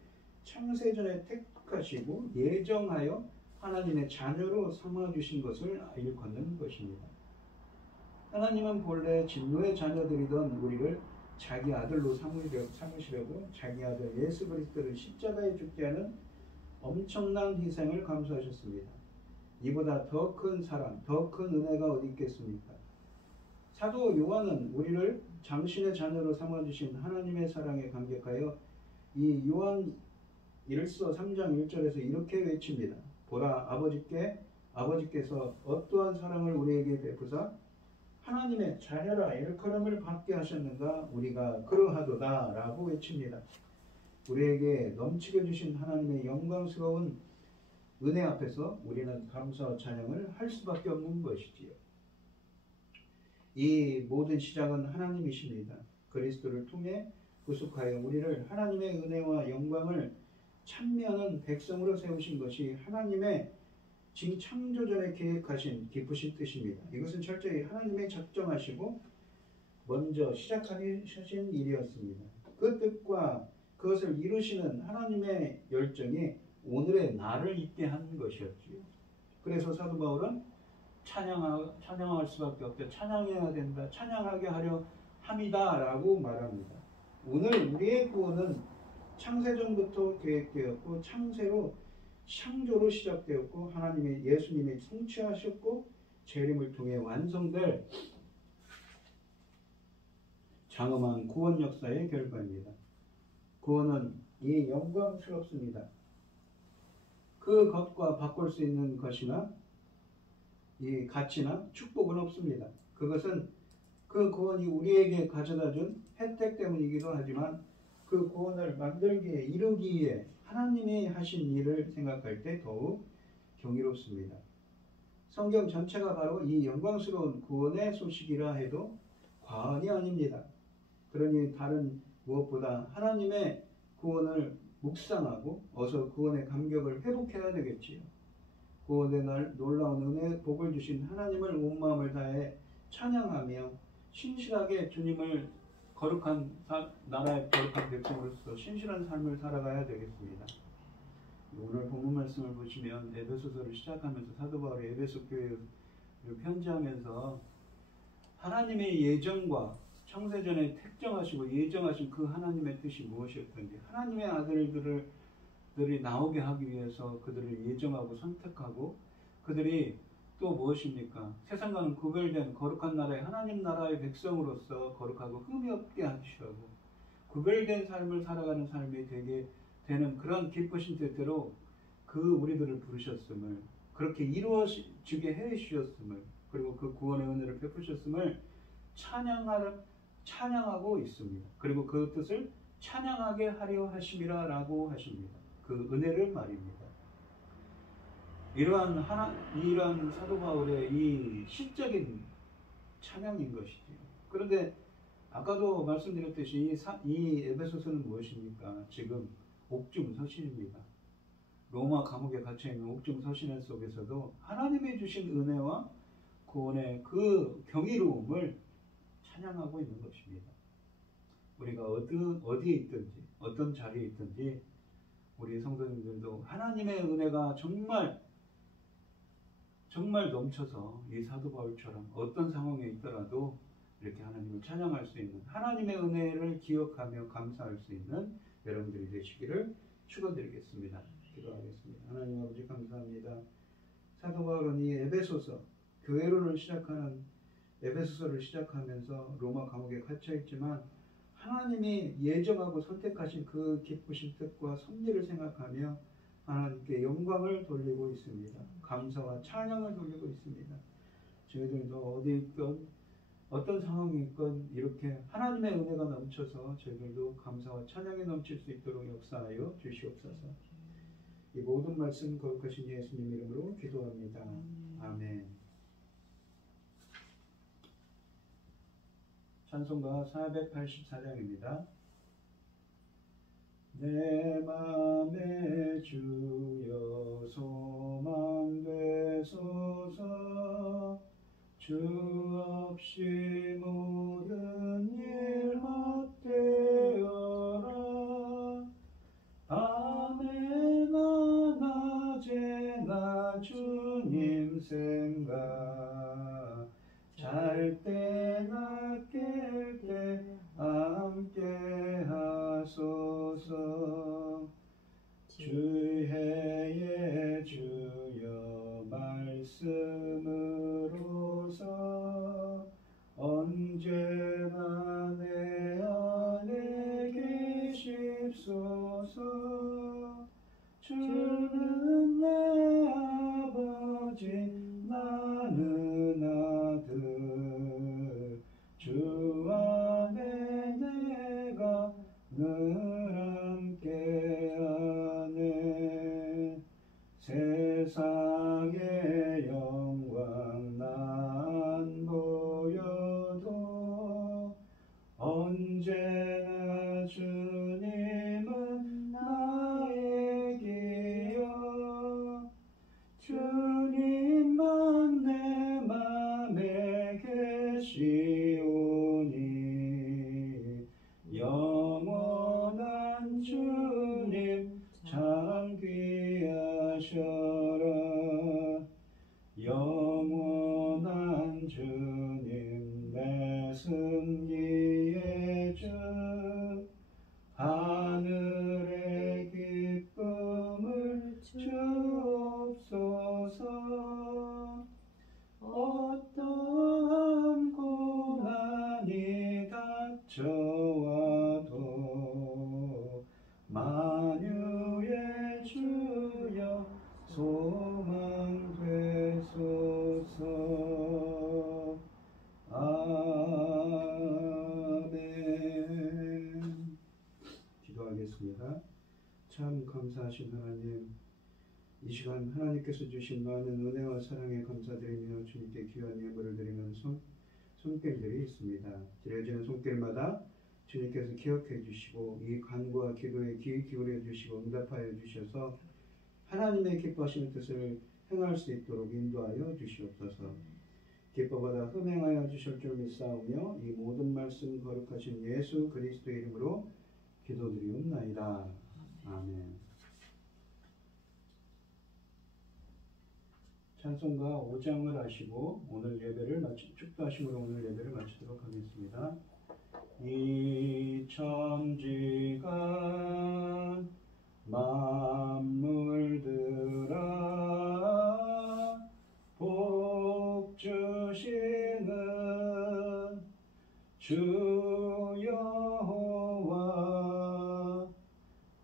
창세전에 택하시고 예정하여 하나님의 자녀로 삼아주신 것을 일컫는 것입니다. 하나님은 본래 진노의 자녀들이던 우리를 자기 아들로 삼으시려고 자기 아들 예수 그리스도를 십자가에 죽게 하는 엄청난 희생을 감수하셨습니다. 이보다 더 큰 사랑, 더 큰 은혜가 어디 있겠습니까? 사도 요한은 우리를 당신의 자녀로 삼아주신 하나님의 사랑에 감격하여 이 요한 1서 3장 1절에서 이렇게 외칩니다. 보라, 아버지께서 어떠한 사랑을 우리에게 베푸사 하나님의 자녀라 일컬음을 받게 하셨는가 우리가 그러하도다 라고 외칩니다. 우리에게 넘치게 주신 하나님의 영광스러운 은혜 앞에서 우리는 감사와 찬양을 할 수밖에 없는 것이지요. 이 모든 시작은 하나님이십니다. 그리스도를 통해 구속하여 우리를 하나님의 은혜와 영광을 찬미하는 백성으로 세우신 것이 하나님의 창조전에 계획하신 기쁘신 뜻입니다. 이것은 철저히 하나님의 작정하시고 먼저 시작하신 일이었습니다. 그 뜻과 그것을 이루시는 하나님의 열정이 오늘의 나를 있게 한 것이었지요. 그래서 사도 바울은 찬양할 수밖에 없다. 찬양해야 된다. 찬양하게 하려 함이다 라고 말합니다. 오늘 우리의 구원은 창세전부터 계획되었고 창조로 시작되었고 하나님의 예수님이 성취하셨고 재림을 통해 완성될 장엄한 구원 역사의 결과입니다. 구원은 이 영광스럽습니다. 그 것과 바꿀 수 있는 것이나 이 가치나 축복은 없습니다. 그것은 그 구원이 우리에게 가져다 준 혜택 때문이기도 하지만 그 구원을 만들기에 이루기에 하나님이 하신 일을 생각할 때 더욱 경이롭습니다. 성경 전체가 바로 이 영광스러운 구원의 소식이라 해도 과언이 아닙니다. 그러니 다른 무엇보다 하나님의 구원을 묵상하고 어서 구원의 감격을 회복해야 되겠지요. 구원의 날 놀라운 은혜 복을 주신 하나님을 온 마음을 다해 찬양하며 신실하게 주님을 거룩한 나라의 거룩한 백성으로서 신실한 삶을 살아가야 되겠습니다. 오늘 본문 말씀을 보시면 에베소서를 시작하면서 사도 바울이 에베소 교회를 편지하면서 하나님의 예정과 창세전에 택정하시고 예정하신 그 하나님의 뜻이 무엇이었던지 하나님의 아들들이 나오게 하기 위해서 그들을 예정하고 선택하고 그들이 또 무엇입니까? 세상과는 구별된 거룩한 나라의 하나님 나라의 백성으로서 거룩하고 흠이 없게 하시고 구별된 삶을 살아가는 삶이 되게 되는 그런 기쁘신 뜻대로 그 우리들을 부르셨음을 그렇게 이루어지게 해주셨음을 그리고 그 구원의 은혜를 베푸셨음을 찬양하고 있습니다. 그리고 그 뜻을 찬양하게 하려 하심이라 라고 하십니다. 그 은혜를 말입니다. 이러한 사도 바울의 이 시적인 찬양인 것이죠. 그런데 아까도 말씀드렸듯이 이 에베소서는 무엇입니까? 지금 옥중서신입니다. 로마 감옥에 갇혀있는 옥중서신 속에서도 하나님이 주신 은혜와 구원의 그 경이로움을 찬양하고 있는 것입니다. 우리가 어디에 있든지 어떤 자리에 있든지 우리 성도님들도 하나님의 은혜가 정말 넘쳐서 이 사도 바울처럼 어떤 상황에 있더라도 이렇게 하나님을 찬양할 수 있는 하나님의 은혜를 기억하며 감사할 수 있는 여러분들이 되시기를 축원드리겠습니다. 기도하겠습니다. 하나님 아버지 감사합니다. 사도 바울은 이 에베소서 교회론을 시작하는 에베소서를 시작하면서 로마 감옥에 갇혀 있지만 하나님이 예정하고 선택하신 그 기쁘신 뜻과 섭리를 생각하며 하나님께 영광을 돌리고 있습니다. 감사와 찬양을 돌리고 있습니다. 저희들도 어디 있건 어떤 상황이 있건 이렇게 하나님의 은혜가 넘쳐서 저희들도 감사와 찬양이 넘칠 수 있도록 역사하여 주시옵소서. 이 모든 말씀 거룩하신 예수님 이름으로 기도합니다. 아멘. 찬송가 484장입니다. 내 맘에 주여 소망되소서. 주 없이 모든 일 헛되어라. 밤에나 낮에나 주님 생각, 잘 때나 깰 때 함께 하소서. 주혜의 주여 말씀으로서 언제나 내 안에 계십소서. 주는 내 아버지 나는 아들, 주 안에 내가 늘 함께하네. 세상의 영광 난 보여도 언제나 주님은 나의 기여. 주님만 내 맘에 계시오니 영원한 주님 참 귀하셔라. 영원한 주님 내 승리의 주, 하늘의 기쁨을 주옵소서. 어떠한 고난이 닥쳐와도 만유의 주여 소망되소서. 아멘. 기도하겠습니다. 참 감사하신 하나님, 이 시간 하나님께서 주신 많은 은혜와 사랑에 감사드리며 주님께 귀한 예물을 드리는 손길들이 있습니다. 드려지는 손길마다 주님께서 기억해 주시고 이 간구와 기도에 귀 기울여 주시고 응답하여 주셔서 하나님의 기뻐하시는 뜻을 행할 수 있도록 인도하여 주시옵소서. 기뻐받아 흠행하여 주실 줄 믿사오며 이 모든 말씀 거룩하신 예수 그리스도 이름으로 기도드리옵나이다. 아멘. 찬송가 5장을 하시고 오늘 예배를 축도하심으로 오늘 예배를 마치도록 하겠습니다. 이 천지가 만물들아 복 주시는 주 여호와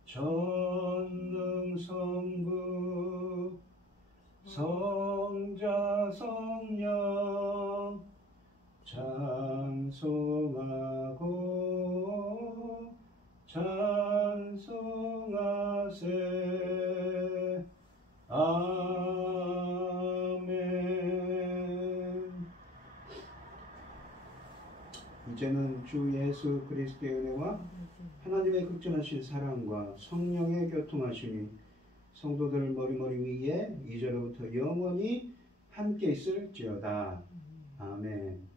전능성부 성자 성령 찬송하고 찬송하세. 아멘. 이제는 주 예수 그리스도의 은혜와 하나님의 극진하신 사랑과 성령의 교통하심이 성도들 머리머리 위에 이제로부터 영원히 함께 있을지어다. 아멘.